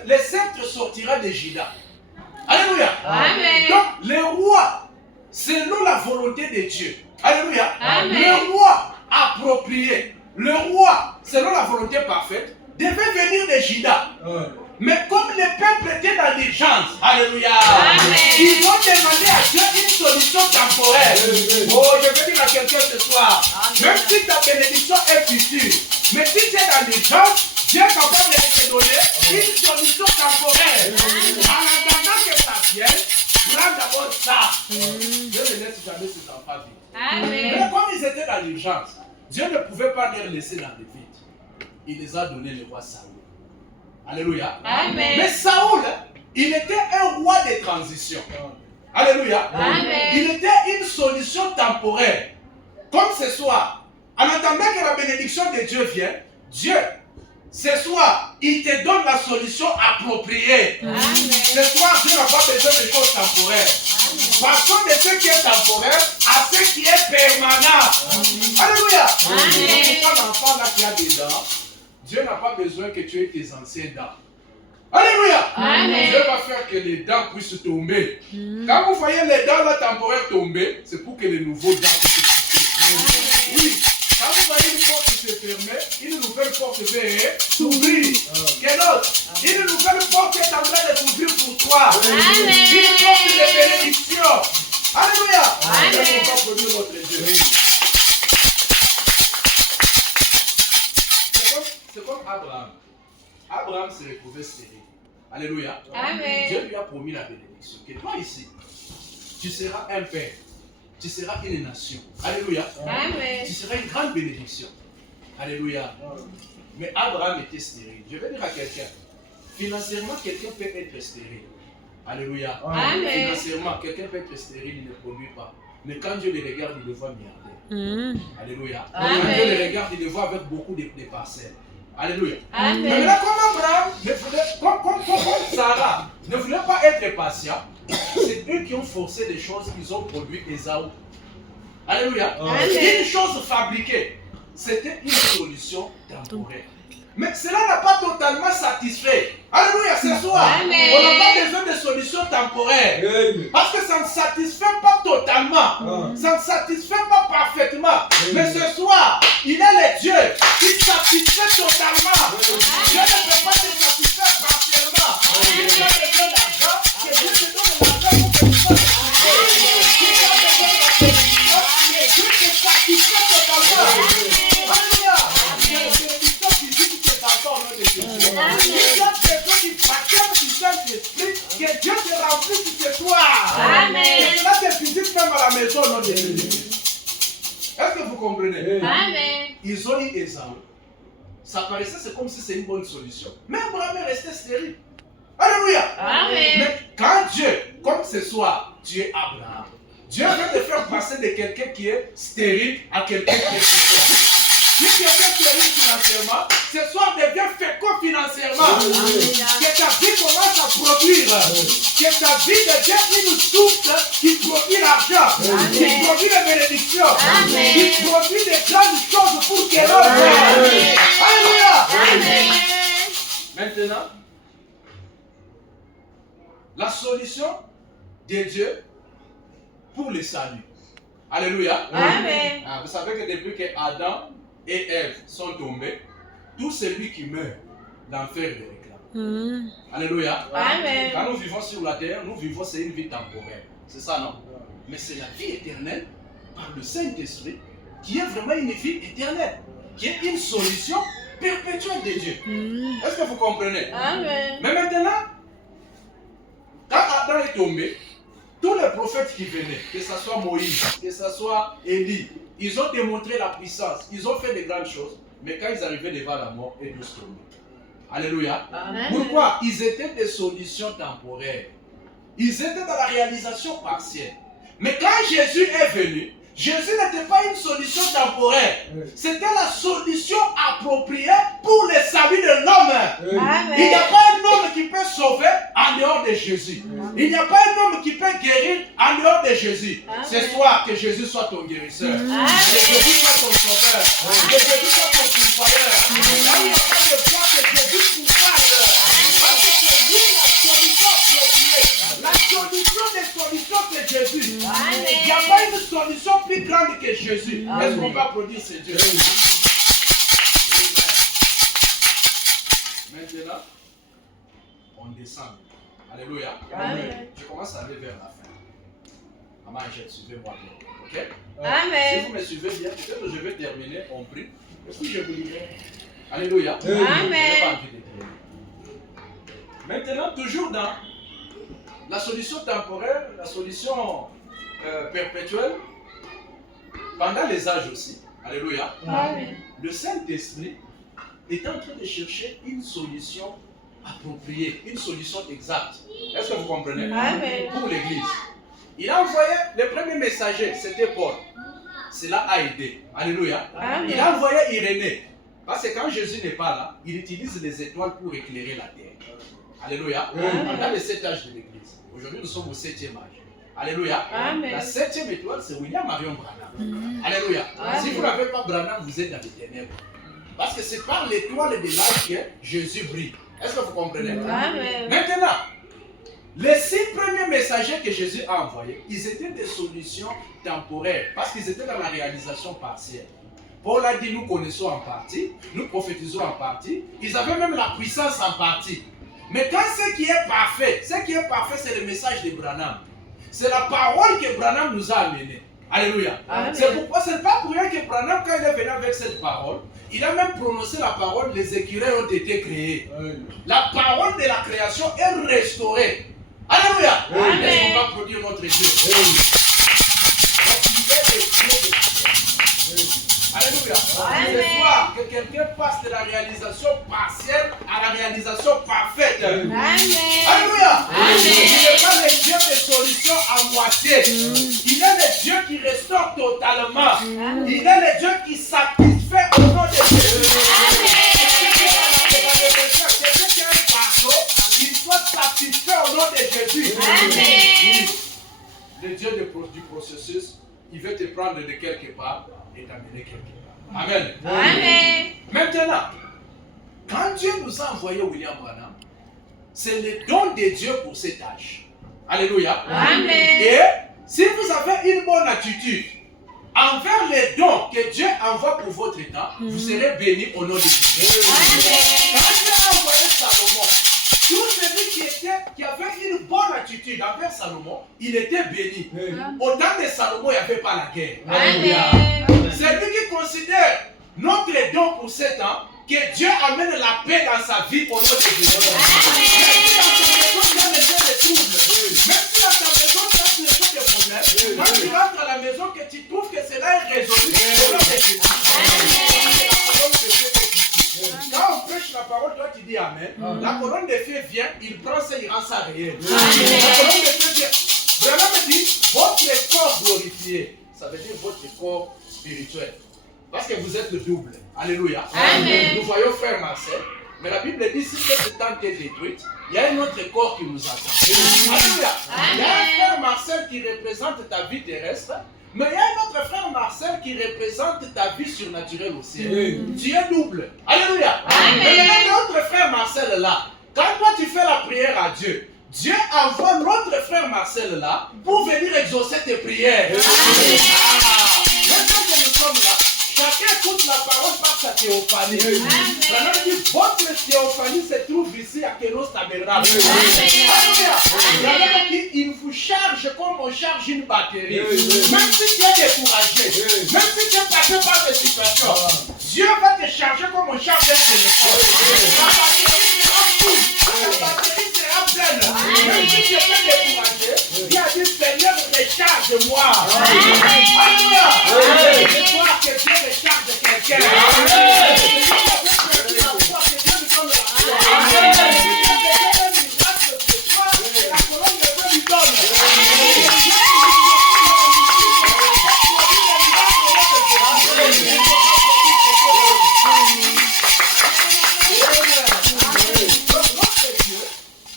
le sceptre sortira de Juda. Alléluia. Donc, le roi, selon la volonté de Dieu. Alléluia. Le roi approprié, le roi, selon la volonté parfaite, devait venir de Juda. Mais comme le peuple était dans l'urgence, alléluia, ils ont demandé à Dieu une solution temporaire. Oh, je veux dire à quelqu'un ce soir, même si ta bénédiction est future, mais si tu es dans l'urgence, Dieu est capable de te donner une solution temporaire. En attendant que ça vienne, prends d'abord ça. Dieu ne laisse jamais ses enfants vivre. Mais comme ils étaient dans l'urgence, Dieu ne pouvait pas les laisser dans le vide. Il les a donné le roi Saül. Alléluia. Mais Saül, il était un roi de transition. Alléluia. Il était une solution temporaire. Comme ce soir, en attendant que la bénédiction de Dieu vienne, Dieu, ce soir, il te donne la solution appropriée. Ce soir, Dieu n'a pas besoin de choses temporaires. Passons de ce qui est temporaire à ce qui est permanent. Alléluia. Pourquoi l'enfant là qui a des dents, Dieu n'a pas besoin que tu aies tes anciennes dents. Alléluia. Dieu va faire que les dents puissent tomber. Quand vous voyez les dents là temporaires tomber, c'est pour que les nouveaux dents puissent pousser. Oui. Quand vous voyez une porte qui se ferme, une nouvelle porte va s'ouvrir. Quelle autre? Une nouvelle porte est en train de s'ouvrir pour toi. Une porte de bénédiction. Alléluia. On va produire notre Dieu. C'est comme Abraham. Abraham s'est retrouvé stérile. Alléluia. Dieu lui a promis la bénédiction. Que toi ici, tu seras un père. Tu seras une nation. Alléluia. Tu seras une grande bénédiction. Alléluia. Mais Abraham était stérile. Je vais dire à quelqu'un, financièrement, quelqu'un peut être stérile. Alléluia. Financièrement, quelqu'un peut être stérile, il ne produit pas. Mais quand Dieu le regarde, il le voit milliardaire. Alléluia. Quand Dieu le regarde, il le voit avec beaucoup de parcelles. Alléluia. Mais là, comme Abraham, comme Sarah ne voulait pas être patient, c'est eux qui ont forcé des choses, ils ont produit Ésaü. Alléluia. Une chose fabriquée, c'était une solution temporaire. Mais cela n'a pas totalement satisfait. Alléluia, ce soir, on n'a pas besoin de solutions temporaires. Parce que ça ne satisfait pas totalement. Ça ne satisfait pas parfaitement. Mais ce soir, il est le Dieu qui satisfait totalement. Dieu ne peut pas te satisfaire partiellement. Il a besoin d'argent. au nom de Jésus. Est-ce que vous comprenez? Amen. Ils ont eu Ésaü. Ça paraissait, c'est comme si c'est une bonne solution. Mais Abraham est resté stérile. Alléluia. Amen. Mais quand Dieu, comme ce soir, tu es Abraham, Dieu veut te faire passer de quelqu'un qui est stérile à quelqu'un qui est fécond. Si tu es stérile financièrement, ce soir deviens fécond financièrement. Que ta vie commence à produire. Que ta vie devient une source qui produit l'argent, qui produit les bénédictions, qui produit des grandes choses pour que l'homme. Alléluia. Maintenant, la solution de Dieu pour le salut. Alléluia. Amen. Vous savez que depuis que Adam et Ève sont tombés, tout celui qui meurt, l'enfer le réclame. Alléluia. Amen. Quand nous vivons sur la terre, nous vivons, c'est une vie temporaire. C'est ça, non? Mais c'est la vie éternelle par le Saint-Esprit qui est vraiment une vie éternelle, qui est une solution perpétuelle de Dieu. Est-ce que vous comprenez? Amen. Mais maintenant, quand Adam est tombé, tous les prophètes qui venaient, que ce soit Moïse, que ce soit Élie, ils ont démontré la puissance, ils ont fait de grandes choses, mais quand ils arrivaient devant la mort, ils tous tombaient. Alléluia. Amen. Pourquoi? Ils étaient des solutions temporaires. Ils étaient dans la réalisation partielle. Mais quand Jésus est venu, Jésus n'était pas une solution temporaire. C'était la solution appropriée pour le salut de l'homme. Amen. Il n'y a pas un homme qui peut sauver en dehors de Jésus. Il n'y a pas un homme qui peut guérir en dehors de Jésus. Amen. Ce soir, que Jésus soit ton guérisseur. Amen. Que Jésus soit ton sauveur. Que Jésus soit ton pourvoyeur. Là, il n'y a pas de foi que Jésus vous parle. Parce que c'est lui la solution appropriée. La solution des solutions, c'est Jésus. Amen. Il n'y a pas une solution plus grande que Jésus. Est-ce qu'on va produire ce Dieu? Maintenant, on descend. Alléluia. Amen. Je commence à aller vers la fin. Maman, suivez-moi bien. Ok? Si Amen. vous me suivez bien, peut-être que je vais terminer, on prie. Et puis je vous dirai. Alléluia. Amen. Je n'ai pas envie de terminer. Maintenant, toujours dans la solution temporaire, la solution perpétuelle, pendant les âges aussi. Alléluia. Amen. Le Saint-Esprit est en train de chercher une solution appropriée, une solution exacte. Est-ce que vous comprenez? Amen. Pour l'Église. Il a envoyé le premier messager, c'était Paul. Cela a aidé. Alléluia. Amen. Il a envoyé Irénée. Parce que quand Jésus n'est pas là, il utilise les étoiles pour éclairer la terre. Alléluia. Amen. Pendant les 7 âges de l'Église. Aujourd'hui, nous sommes au 7e âge. Alléluia. Amen. La 7e étoile, c'est William Marion Branham. Alléluia. Amen. Si vous n'avez pas Branham, vous êtes dans les ténèbres. Parce que c'est par l'étoile de l'âge que Jésus brille. Est-ce que vous comprenez? Amen. Maintenant, les 6 premiers messagers que Jésus a envoyés, ils étaient des solutions temporaires. Parce qu'ils étaient dans la réalisation partielle. Paul a dit, nous connaissons en partie, nous prophétisons en partie. Ils avaient même la puissance en partie. Mais quand ce qui est parfait, c'est le message de Branham. C'est la parole que Branham nous a amenée. Alléluia. Amen. C'est pourquoi ce n'est pas pour rien que Branham, quand il est venu avec cette parole, il a même prononcé la parole, les écureuils ont été créés. La parole de la création est restaurée. Alléluia. Amen. Est-ce qu'on va produire notre Dieu? Donc, il est le Dieu de Alléluia. Amen. Ce soir, que quelqu'un passe de la réalisation partielle à la réalisation parfaite. Amen. Alléluia. Amen. Il n'est pas le Dieu de solution à moitié. Il est le Dieu qui restaure totalement. Il est le Dieu qui satisfait au nom de Jésus. Quelqu'un qui a un fardeau, qu'il soit satisfait au nom de Jésus. Amen. Le Dieu du processus, il veut te prendre de quelque part et t'amener quelque part. Amen. Amen. Maintenant, quand Dieu nous a envoyé William Branham, c'est le don de Dieu pour cet âge. Alléluia. Amen. Et si vous avez une bonne attitude envers les dons que Dieu envoie pour votre temps, vous serez bénis au nom de Jésus. Quand Dieu a envoyé Salomon, tout celui qui avait une bonne attitude envers Salomon, il était béni. Au temps de Salomon, il n'y avait pas la guerre. Alléluia. C'est lui qui considère notre don pour 7 ans, que Dieu amène la paix dans sa vie au nom de Jésus. Même si dans ta maison, il y a des troubles, même si dans ta maison, il y a des problèmes, quand tu rentres à la maison, La colonne de feu vient, il prend ça, il rend ça réel. La colonne de feu vient. Vraiment me dit, votre corps glorifié, ça veut dire votre corps spirituel. Parce que vous êtes le double. Alléluia. Amen. Nous voyons frère Marcel, mais la Bible dit si cette tente est détruite, il y a un autre corps qui nous attend. Alléluia. Il y a un frère Marcel qui représente ta vie terrestre, mais il y a un autre frère Marcel qui représente ta vie surnaturelle aussi. Tu es double. Alléluia. Mais maintenant, l'autre frère Marcel là, quand toi tu fais la prière à Dieu, Dieu envoie l'autre frère Marcel là pour venir exaucer tes prières. Maintenant que nous sommes là, chacun écoute la parole par sa théophanie. La Bible dit, votre théophanie se trouve ici à Kenos Tabernacle. Alléluia. La Bible dit, il vous charge comme on charge une batterie. Même si tu es découragé, même si tu es passé par des situations, Dieu va te charger comme on charge un téléphone. La batterie sera full. La batterie sera pleine. Même si tu es découragé, Dieu a dit, Seigneur, recharge-moi. Alléluia. C'est toi que Dieu recharge quelqu'un.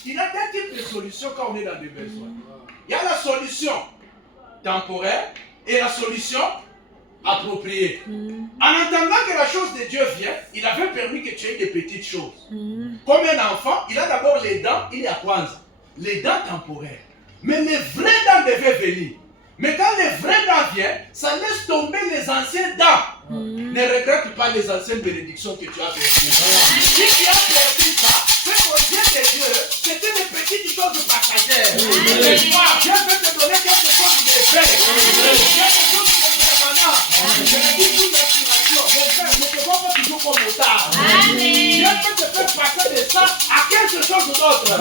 Il a deux types de solutions quand on est dans des besoins. Il y a la solution temporaire et la solution appropriée. En attendant que la chose de Dieu vienne, il avait permis que tu aies des petites choses. Comme un enfant, il a d'abord les dents, il y a Kwanzaa. Les dents temporaires. Mais les vraies dents devaient venir. Mais quand les vraies dents viennent, ça laisse tomber les anciennes dents. Ne regrette pas les anciennes bénédictions que tu as perdues. Si tu as perdu ça, c'est qu'au Dieu de Dieu, c'était des petites choses passagères. Mais toi, Dieu veut te donner quelque chose de fait. Quelque chose de permanent. Je le dis sous l'inspiration. Mon frère, ne te vois pas toujours comme au tard. Dieu peut te faire passer de ça à quelque chose d'autre.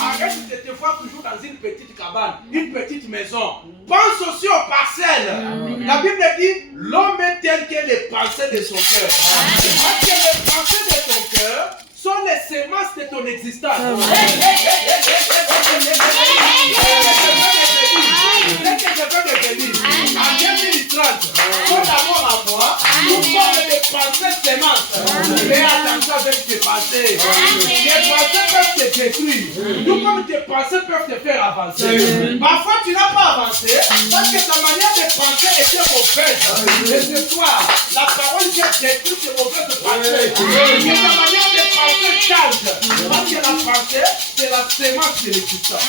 Arrête de te voir toujours dans une petite cabane, une petite maison. Pense aussi aux parcelles. La Bible dit, l'homme est tel que les pensées de son cœur. Parce que les pensées de ton cœur sont les semences de ton existence. Dès que je veux devenir, en 2030, ton amour à moi, nous sommes des pensées semences. Fais attention avec tes pensées. Tes pensées peuvent te détruire. Tout comme tes pensées peuvent te faire avancer. Parfois, tu n'as pas avancé parce que ta manière de penser était mauvaise. Et ce soir, la parole vient détruire tes mauvaises pensées. Que ta manière de penser change. Parce que la pensée, c'est la sémence de l'existence.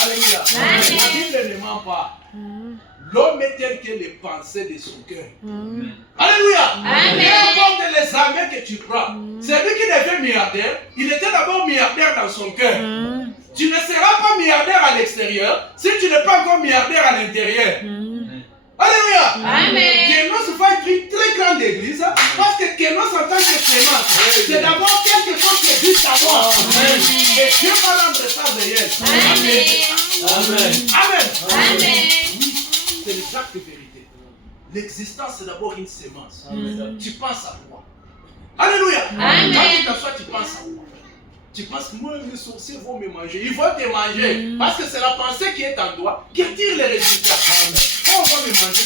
Alléluia. La Bible ne ment pas. L'homme est tel que les pensées de son cœur. Alléluia. Peu importe les armées que tu prends. Celui qui devient milliardaire, il était d'abord milliardaire dans son cœur. Tu ne seras pas milliardaire à l'extérieur si tu n'es pas encore milliardaire à l'intérieur. Alléluia. Kenos va être une très grande église parce que Kenos en tant que sémence, c'est d'abord quelque chose qui existe à moi. Et Dieu va rendre ça réel. Amen. Oui, c'est l'exacte vérité. L'existence, c'est d'abord une sémence. Tu penses à quoi? Alléluia. Quand tu t'assois, tu penses à quoi? Tu penses que moi, les sorciers vont me manger. Ils vont te manger. Parce que c'est la pensée qui est en toi qui attire les résultats. On va me manger.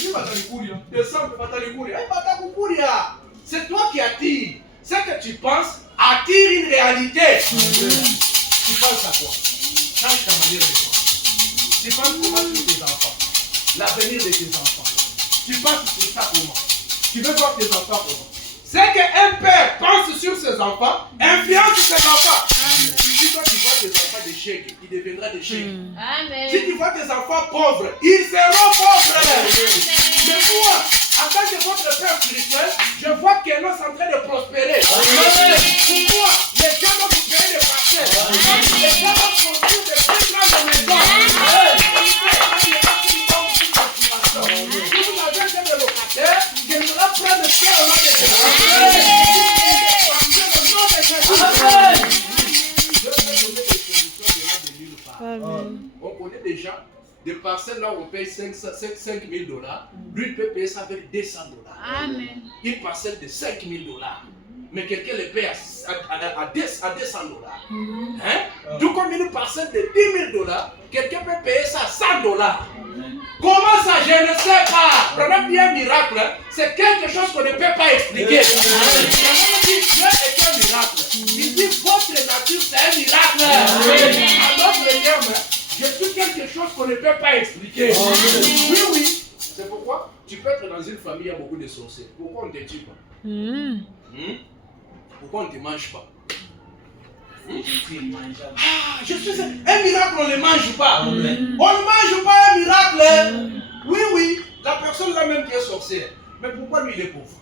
C'est toi qui attires. Ce que tu penses attire une réalité. Tu penses à quoi? Change ta manière de penser. Tu penses comment tu tes enfants. L'avenir de tes enfants. Tu penses sur ça comment? Tu veux voir tes enfants comment? C'est qu'un père pense sur ses enfants, influence ses enfants. Si toi tu vois tes enfants des chèques, ils deviendront des chèques. Si tu vois tes enfants pauvres, ils seront pauvres. Mais moi, en tant que votre père spirituel, je vois qu'elle est en train de prospérer. Pour moi, les gens vont vous payer des parcelles. Les gens vont construire des plus grandes maisons. Si vous avez des locataires, je ne la prendre faire au nom de Jésus. On connaît des gens des parcelles là où on paye 5 000 $, lui il peut payer ça avec $200. Amen. Une parcelle de 5 000 $. Mais quelqu'un le paye à $200. Hein? Tout comme une parcelle de 10 000 $, quelqu'un peut payer ça à $100. Comment ça? Je ne sais pas. Pendant qu'il y a un miracle, c'est quelque chose qu'on ne peut pas expliquer. Dieu est un miracle. Il dit votre nature c'est un miracle. En d'autres termes, je suis quelque chose qu'on ne peut pas expliquer. Oui, oui. C'est pourquoi tu peux être dans une famille, il y a beaucoup de sorciers. Pourquoi on ne te tue pas? Pourquoi on ne te mange pas? Je suis un miracle, on ne mange pas. On ne mange pas un miracle. Oui, oui. La personne là même qui est sorcière. Mais pourquoi lui il est pauvre?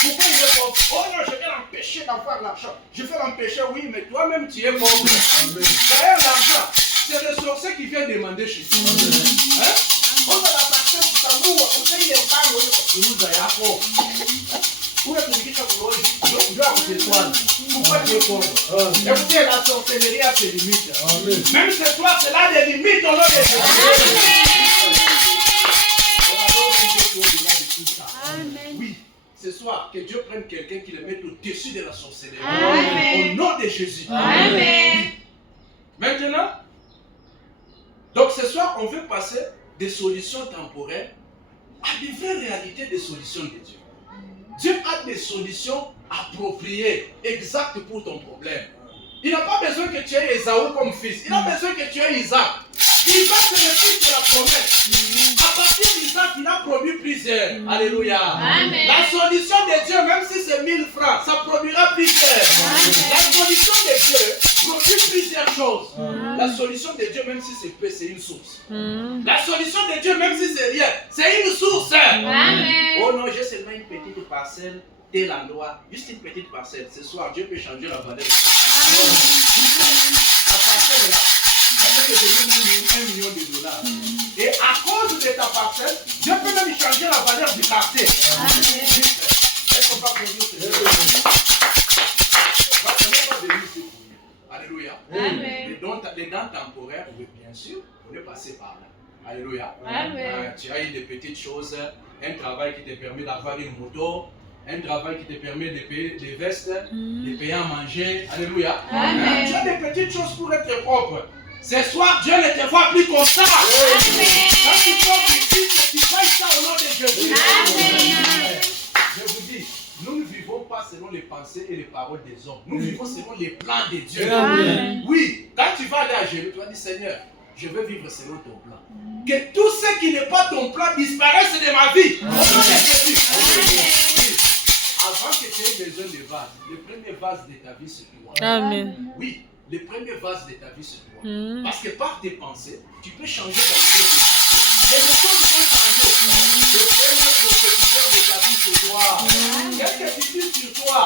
Pourquoi il est pauvre? Oh non, je vais l'empêcher d'avoir l'argent. Je vais l'empêcher, oui, mais toi-même tu es pauvre. D'ailleurs, l'argent, c'est le sorcier qui vient demander chez toi. Hein? On va la personne qui s'en va, on paye les parts, on nous a pauvre. Pourquoi tu es pauvre? Pourquoi tu es pauvre? Écoutez, la sorcellerie a ses limites. Même ce soir, c'est là des limites au nom de Jésus. Oui, ce soir, que Dieu prenne quelqu'un qui le mette au-dessus de la sorcellerie. Au nom de Jésus. Amen. Maintenant, donc ce soir, on veut passer des solutions temporaires à des vraies réalités des solutions de Dieu. Dieu a des solutions appropriées, exactes pour ton problème. Il n'a pas besoin que tu aies Esaü comme fils. Il a besoin que tu aies Isaac. Isaac, c'est le fils de la promesse. À partir d'Isaac, il a produit plusieurs. Alléluia. Amen. La solution de Dieu, même si c'est 1000 francs, ça produira plusieurs. La solution de Dieu produit plusieurs choses. La solution de Dieu, même si c'est peu, c'est une source. La solution de Dieu, même si c'est rien, c'est une source. Amen. Oh non, j'ai seulement une petite parcelle, tel endroit, juste une petite parcelle. Ce soir, Dieu peut changer la valeur. La parcelle là, ça peut devenir $1 million. Et à cause de ta parcelle, Dieu peut même changer la valeur du quartier. Est-ce qu'on va produire ce Dieu? Alléluia. Les dents temporaires, oui, bien sûr, on est passé par là. Alléluia. Tu as eu des petites choses, un travail qui te permet d'avoir une moto, un travail qui te permet de payer des vestes, de payer à manger. Alléluia. Tu as des petites choses pour être propre. Ce soir, Dieu ne te voit plus comme ça. Quand tu sors ici, tu fasses ça au nom de Jésus. Je vous dis, nous ne vivons pas selon les pensées et les paroles des hommes. Nous vivons selon les plans de Dieu. Oui, quand tu vas aller à Jésus, tu vas dire Seigneur, je veux vivre selon ton plan. Que tout ce qui n'est pas ton plan disparaisse de ma vie. Au nom de Jésus. Avant que tu aies besoin de vases, le premier vase de ta vie, c'est toi. Amen. Oui, le premier vase de ta vie, c'est toi. Parce que par tes pensées, tu peux changer ta manière de penser. Et les choses vont changer. Le premier prophétiseur de ta vie, c'est toi. Qu'est-ce que tu dis sur toi?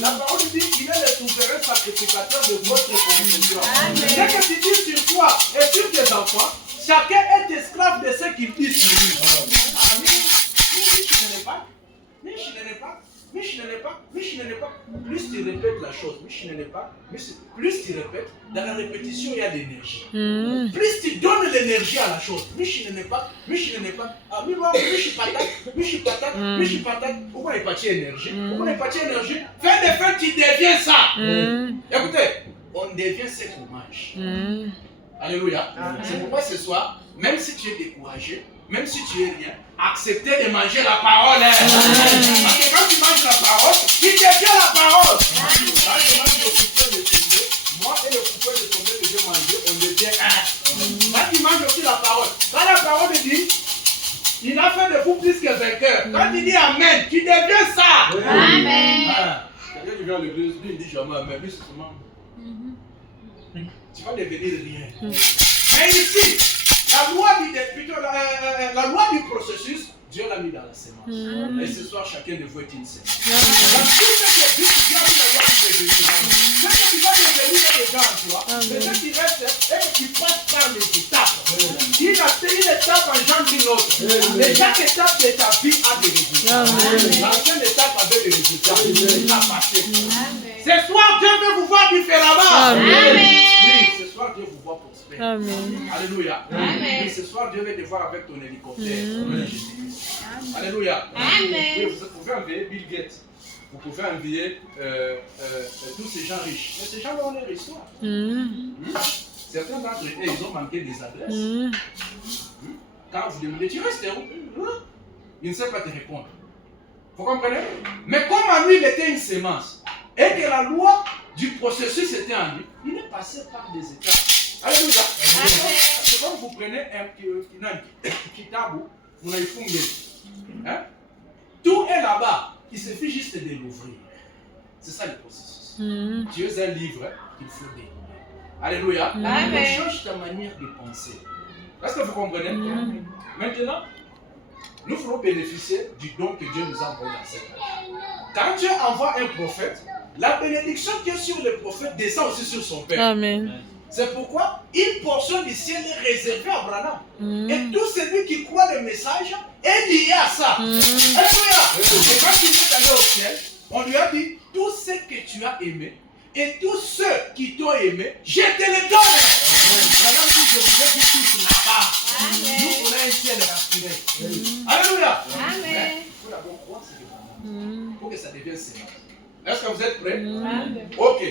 La parole dit qu'il est le souverain sacrificateur de votre confession. Qu'est-ce que tu dis sur toi et sur tes enfants? Chacun est esclave de ce qu'il dit sur lui. Plus tu répètes la chose, plus tu répètes, dans la répétition il y a de l'énergie. Plus tu donnes l'énergie à la chose, pourquoi il n'y a pas d'énergie? Fin de fin, tu deviens ça. Écoutez, on devient ce qu'on mange. Alléluia. C'est pourquoi ce soir, même si tu es découragé, même si tu es rien, acceptez de manger la parole. Parce que quand tu manges la parole, tu deviens la parole. Quand je mange le couplet de tomber, moi et le couplet de tomber que j'ai mangé, on devient un. Quand tu manges aussi la parole, quand la parole dit, il a fait de vous plus que vainqueur. Quand tu dis Amen, tu deviens ça. Amen. Quelqu'un qui vient à l'église, lui il dit jamais Amen, lui c'est seulement. Tu vas devenir rien. Mais ici, la loi du processus, Dieu l'a mis dans la sémence. Et ce soir, chacun de vous est une sémence. Dans tout ce que Dieu a mis la loi du devenir. Ce que tu vas devenir est déjà en toi. Mais ce qui reste est que tu passes par les étapes. Il a fait une étape en jambe d'une autre. Et chaque étape de ta vie a des résultats. L'ancienne étape avait des résultats. Il a passé. Ce soir, Dieu veut vous voir différemment. Amen. Oui, ce soir, Dieu vous voit prospérer. Amen. Alléluia. Amen. Et ce soir, Dieu va te voir avec ton hélicoptère. Amen. Alléluia. Amen. Oui, vous pouvez envoyer Bill Gates. Vous pouvez envoyer tous ces gens riches. Mais ces gens-là ont leur histoire. Certains d'entre eux, ils ont manqué des adresses. Quand vous demandez, tu restes où? Il ne sait pas te répondre. Vous comprenez? Mais comme en lui, il était une sémence, et que la loi du processus était en lui, il est passé par des étapes. Alléluia. C'est comme vous prenez un kitabu, vous l'avez fondé. Tout est là-bas. Il suffit juste de l'ouvrir. C'est ça le processus. Dieu est un livre qu'il faut découvrir. Alléluia. Amen. Change ta manière de penser. Est-ce que vous comprenez? Maintenant, nous ferons bénéficier du don que Dieu nous a envoyé dans cette vie. Quand Dieu envoie un prophète, la bénédiction qui est sur le prophète descend aussi sur son père. Amen. C'est pourquoi une portion du ciel est réservée à Branham. Et tout celui qui croit le message est lié à ça. Alléluia. Et quand il est allé au ciel, on lui a dit, tout ce que tu as aimé, et tous ceux qui t'ont aimé, je te les donne. Branham dit, je vous ai dit tous là-bas. Nous, on a un ciel rassuré. Alléluia. Amen. Il faut d'abord croire ce que Branham dit, pour que ça devienne sémence. Est-ce que vous êtes prêts? Ok.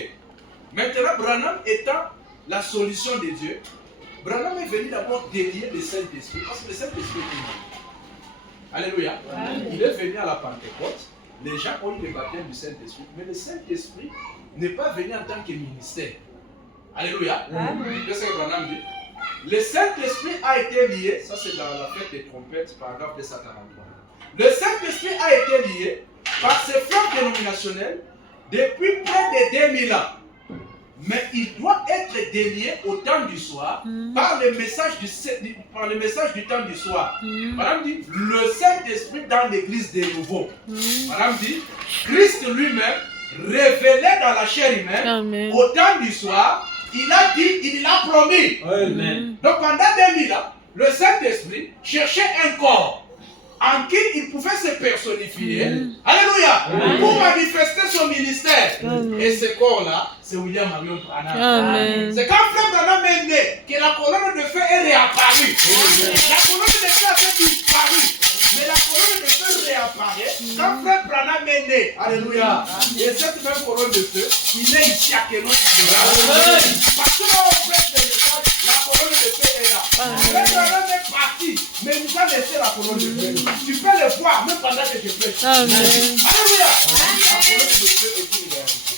Maintenant, Branham étant la solution de Dieu, Branham est venu d'abord délier le Saint-Esprit, parce que le Saint-Esprit est venu. Alléluia. Il est venu à la Pentecôte, les gens ont eu le baptême du Saint-Esprit, mais le Saint-Esprit n'est pas venu en tant que ministère. Alléluia. Qu'est-ce que Branham dit? Le Saint-Esprit a été lié, ça c'est dans la fête des trompettes, paragraphe 243. Le Saint-Esprit a été lié par ses frères dénominationnels depuis près de 2000 ans. Mais il doit être délié au temps du soir par le message du temps du soir. Madame dit, le Saint-Esprit dans l'église des nouveaux. Madame dit, Christ lui-même, révélé dans la chair humaine, au temps du soir, il a dit, il l'a promis. Amen. Donc pendant 2000 ans, le Saint-Esprit cherchait un corps en qui il pouvait se personnifier, alléluia, pour manifester son ministère. Et ce corps-là, c'est William Marion Branham. C'est quand Frère Branham est né que la colonne de feu est réapparue. La colonne de feu a fait disparu, mais la colonne de feu réapparaît quand Frère Branham est né. Alléluia. Et cette même colonne de feu, il est ici à Kenos. Parce que là, on prête des messages, la colonne de feu est là. Frère Branham est parti, mais il nous a laissé la colonne de feu. Tu peux le voir même pendant que je prêche. Alléluia. La colonne de feu est une réalité.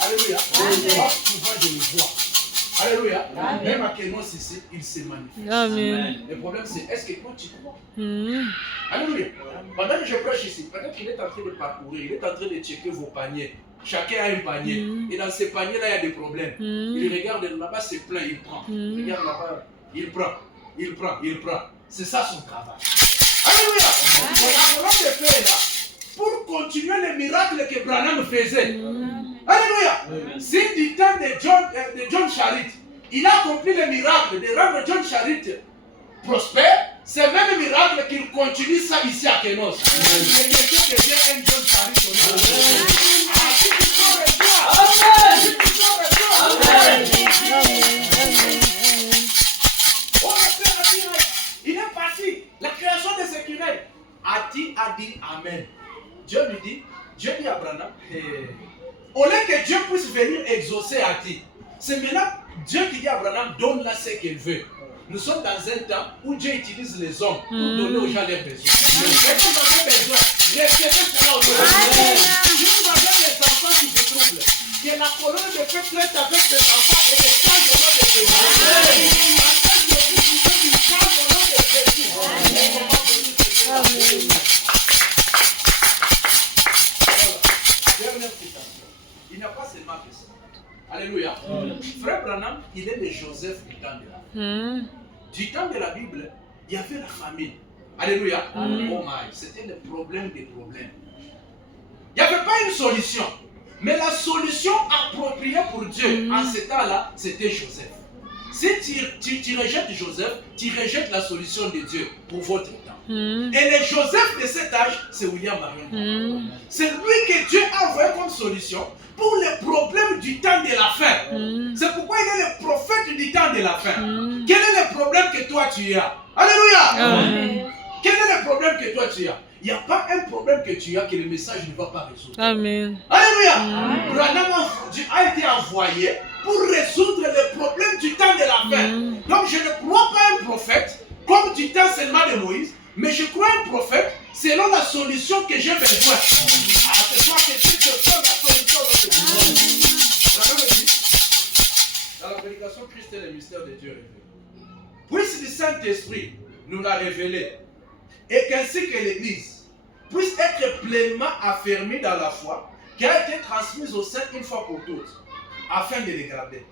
Alléluia. Souvent je le vois. Alléluia. Même à Kenos ici, il se manifeste. Amen. Le problème c'est, est-ce que toi tu crois? Alléluia. Pendant que je prêche ici, peut-être qu'il est en train de parcourir, il est en train de checker vos paniers. Chacun a un panier. Et dans ces paniers-là, il y a des problèmes. Il regarde là-bas, c'est plein, il prend. Il regarde là-bas, il prend. Il prend, il prend. C'est ça son travail. Alléluia. Donc la colonne de feu est là pour continuer les miracles que Branham faisait. Alléluia. C'est du temps de John Charit. Il a accompli le miracle de rendre John Charit prospère. C'est le même miracle qu'il continue ça ici à Kenos. C'est quelqu'un qui devient un John Charit. Il est parti. La création de ce écureuils. Ati a dit Amen. Dieu dit à Branham, au lieu que Dieu puisse venir exaucer Ati, c'est maintenant Dieu qui dit à Branham, donne-la ce qu'elle veut. Nous sommes dans un temps où Dieu utilise les hommes pour donner aux gens leurs besoins. Mais quand vous avez besoin, recevez cela au nom de Dieu. Si vous avez des enfants qui se troublent, que la colonne de feu traite avec des enfants et les change au nom de Jésus. Parce que Dieu vous change au nom de Jésus. Dernière citation. Il n'y a pas seulement que ça. Alléluia. Frère Branham, il est le Joseph du temps de la Bible. Du temps de la Bible, il y avait la famine. Alléluia. Oh my, c'était le problème des problèmes. Il n'y avait pas une solution. Mais la solution appropriée pour Dieu en ce temps-là, c'était Joseph. Si tu rejettes Joseph, tu rejettes la solution de Dieu pour votre temps. Et le Joseph de cet âge, c'est William Marion. C'est lui que Dieu a envoyé comme solution pour les problèmes du temps de la fin. C'est pourquoi il est le prophète du temps de la fin. Quel est le problème que toi tu as? Alléluia. Quel est le problème que toi tu as? Il n'y a pas un problème que tu as que le message ne va pas résoudre. Amen. Alléluia. Branham a été envoyé pour résoudre les problèmes du temps de la fin. Donc je ne crois pas un prophète comme du temps seulement de Moïse, mais je crois un prophète selon la solution que j'ai besoin. C'est toi que Dieu te donne la solution. Branham dit, dans la prédication, Christ est le mystère de Dieu révélé. Puisse le Saint-Esprit nous l'a révélé, et qu'ainsi que l'Église puisse être pleinement affermie dans la foi qui a été transmise au sein une fois pour toutes, afin de les garder.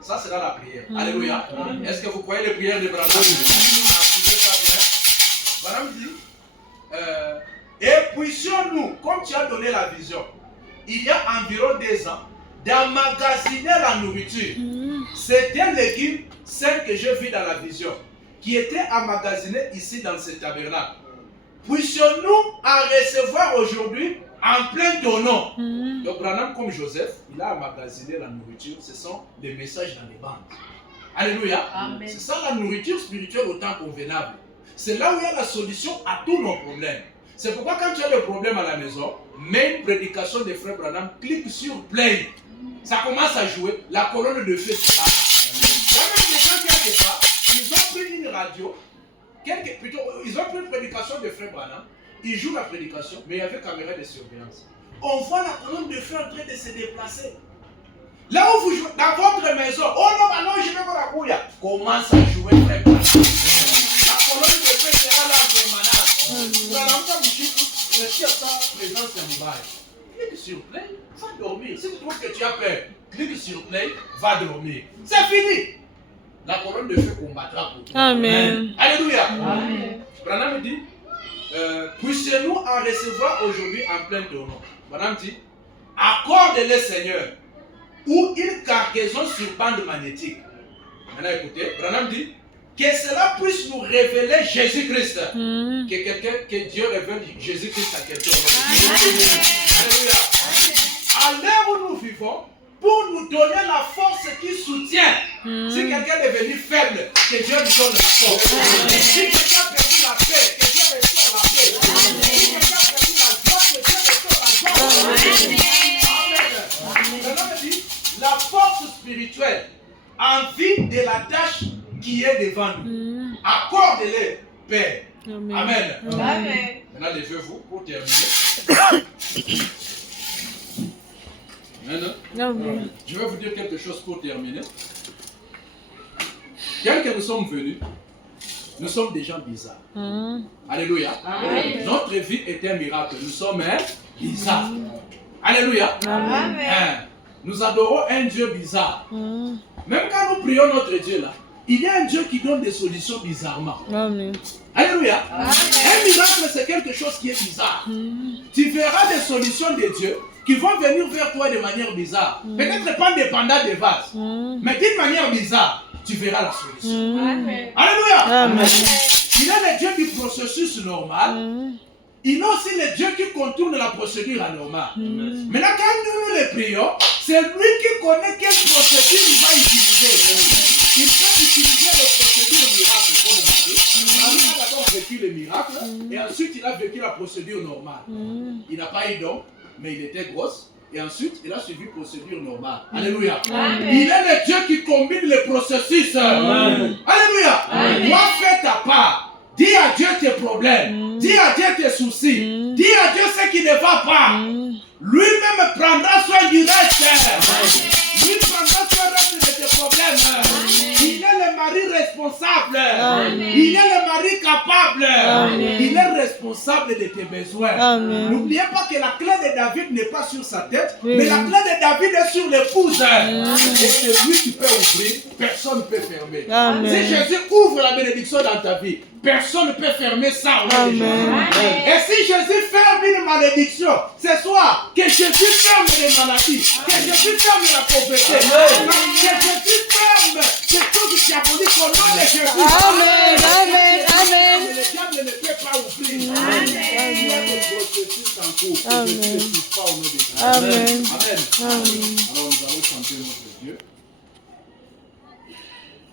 Ça sera la prière. Alléluia. Est-ce que vous croyez les prières de Branham? Branham dit, et puissions-nous, comme tu as donné la vision, il y a environ 2 ans, d'emmagasiner la nourriture. C'était un légume sain que j'ai vu dans la vision, qui était emmagasiné ici dans ce tabernacle. Puissions-nous en recevoir aujourd'hui en plein tonneau. Donc Branham, comme Joseph, il a emmagasiné la nourriture. Ce sont des messages dans les bandes. Alléluia. C'est ça la nourriture spirituelle au temps convenable. C'est là où il y a la solution à tous nos problèmes. C'est pourquoi quand tu as des problèmes à la maison, mets une prédication de Frère Branham, clique sur play. Ça commence à jouer, la colonne de feu se passe. Quand les gens qui ont pas, ils ont pris une radio, ils ont pris une prédication de Frère Branham, ils jouent la prédication, mais il y avait caméra de surveillance. On voit la colonne de feu en train de se déplacer. Là où vous jouez, dans votre maison, oh non, non, je vais voir la couille. Commence à jouer Frère Branham. La colonne de feu sera là en permanence. Branham, comme je suis à sa présence en image. Clique sur play, va dormir. Si tu trouves que tu as peur, clique sur play, va dormir. C'est fini. La colonne de feu combattra pour toi. Amen. Alléluia. Amen. Branham dit, puissions-nous en recevoir aujourd'hui en plein tonneau. Branham dit, accorde-les Seigneur, ou une cargaison sur bande magnétique. Maintenant écoutez, Branham dit, que cela puisse nous révéler Jésus-Christ. Que Dieu révèle Jésus-Christ à quelqu'un. Alléluia. À l'heure où nous vivons, pour nous donner la force qui soutient. Si quelqu'un est devenu faible, que Dieu lui donne la force. Si quelqu'un a perdu la paix, que Dieu restaure la paix. Si quelqu'un a perdu la joie, que Dieu restaure la joie. Amen. Maintenant, il dit, la force spirituelle en vue de la tâche qui est devant nous. Accorde-les, Père. Amen. Amen. Amen. Maintenant, levez-vous pour terminer. Amen. Je vais vous dire quelque chose pour terminer. Quand nous sommes venus, nous sommes des gens bizarres. Alléluia. Amen. Notre vie est un miracle. Nous sommes bizarres. Alléluia. Amen. Nous adorons un Dieu bizarre. Même quand nous prions notre Dieu là, il y a un Dieu qui donne des solutions bizarrement. Amen. Alléluia. Amen. Un miracle, c'est quelque chose qui est bizarre. Tu verras des solutions de Dieu qui vont venir vers toi de manière bizarre. Peut-être pas dépendant des vases, mais d'une manière bizarre, tu verras la solution. Amen. Alléluia. Amen. Il est le Dieu du processus normal. Il est aussi le Dieu qui contourne la procédure anormale. Maintenant, quand nous les prions, c'est lui qui connaît quelle procédure il va utiliser. Il peut utiliser les procédures miracles comme on a dit. Il a d'abord vécu le miracle et ensuite il a vécu la procédure normale. Il n'a pas eu d'homme, mais il était grosse. Et ensuite, il a suivi la procédure normale. Alléluia. Amen. Il est le Dieu qui combine les processus. Amen. Alléluia. Amen. Toi, fais ta part. Dis à Dieu tes problèmes. Dis à Dieu tes soucis. Dis à Dieu ce qui ne va pas. Lui-même prendra soin du reste. Lui prendra soin de tes problèmes. Il est le mari responsable. Il est le mari capable. Il est responsable de tes besoins. N'oubliez pas que la clé de David n'est pas sur sa tête, mais la clé de David est sur l'épouse. Et c'est lui qui peut ouvrir, personne ne peut fermer. Si Jésus ouvre la bénédiction dans ta vie, personne ne peut fermer ça. Et si Jésus ferme une malédiction, ce soir, que Jésus ferme les maladies, que Jésus ferme la pauvreté, que Jésus ferme ferme ces choses diaboliques au nom de Jésus. Amen, amen, amen. Le diable ne peut pas ouvrir. Amen. Il y a des processus en cours que Amen. Jésus ne touche pas au nom de Jésus. Amen. Amen. Amen. Alors nous allons chanter notre Dieu.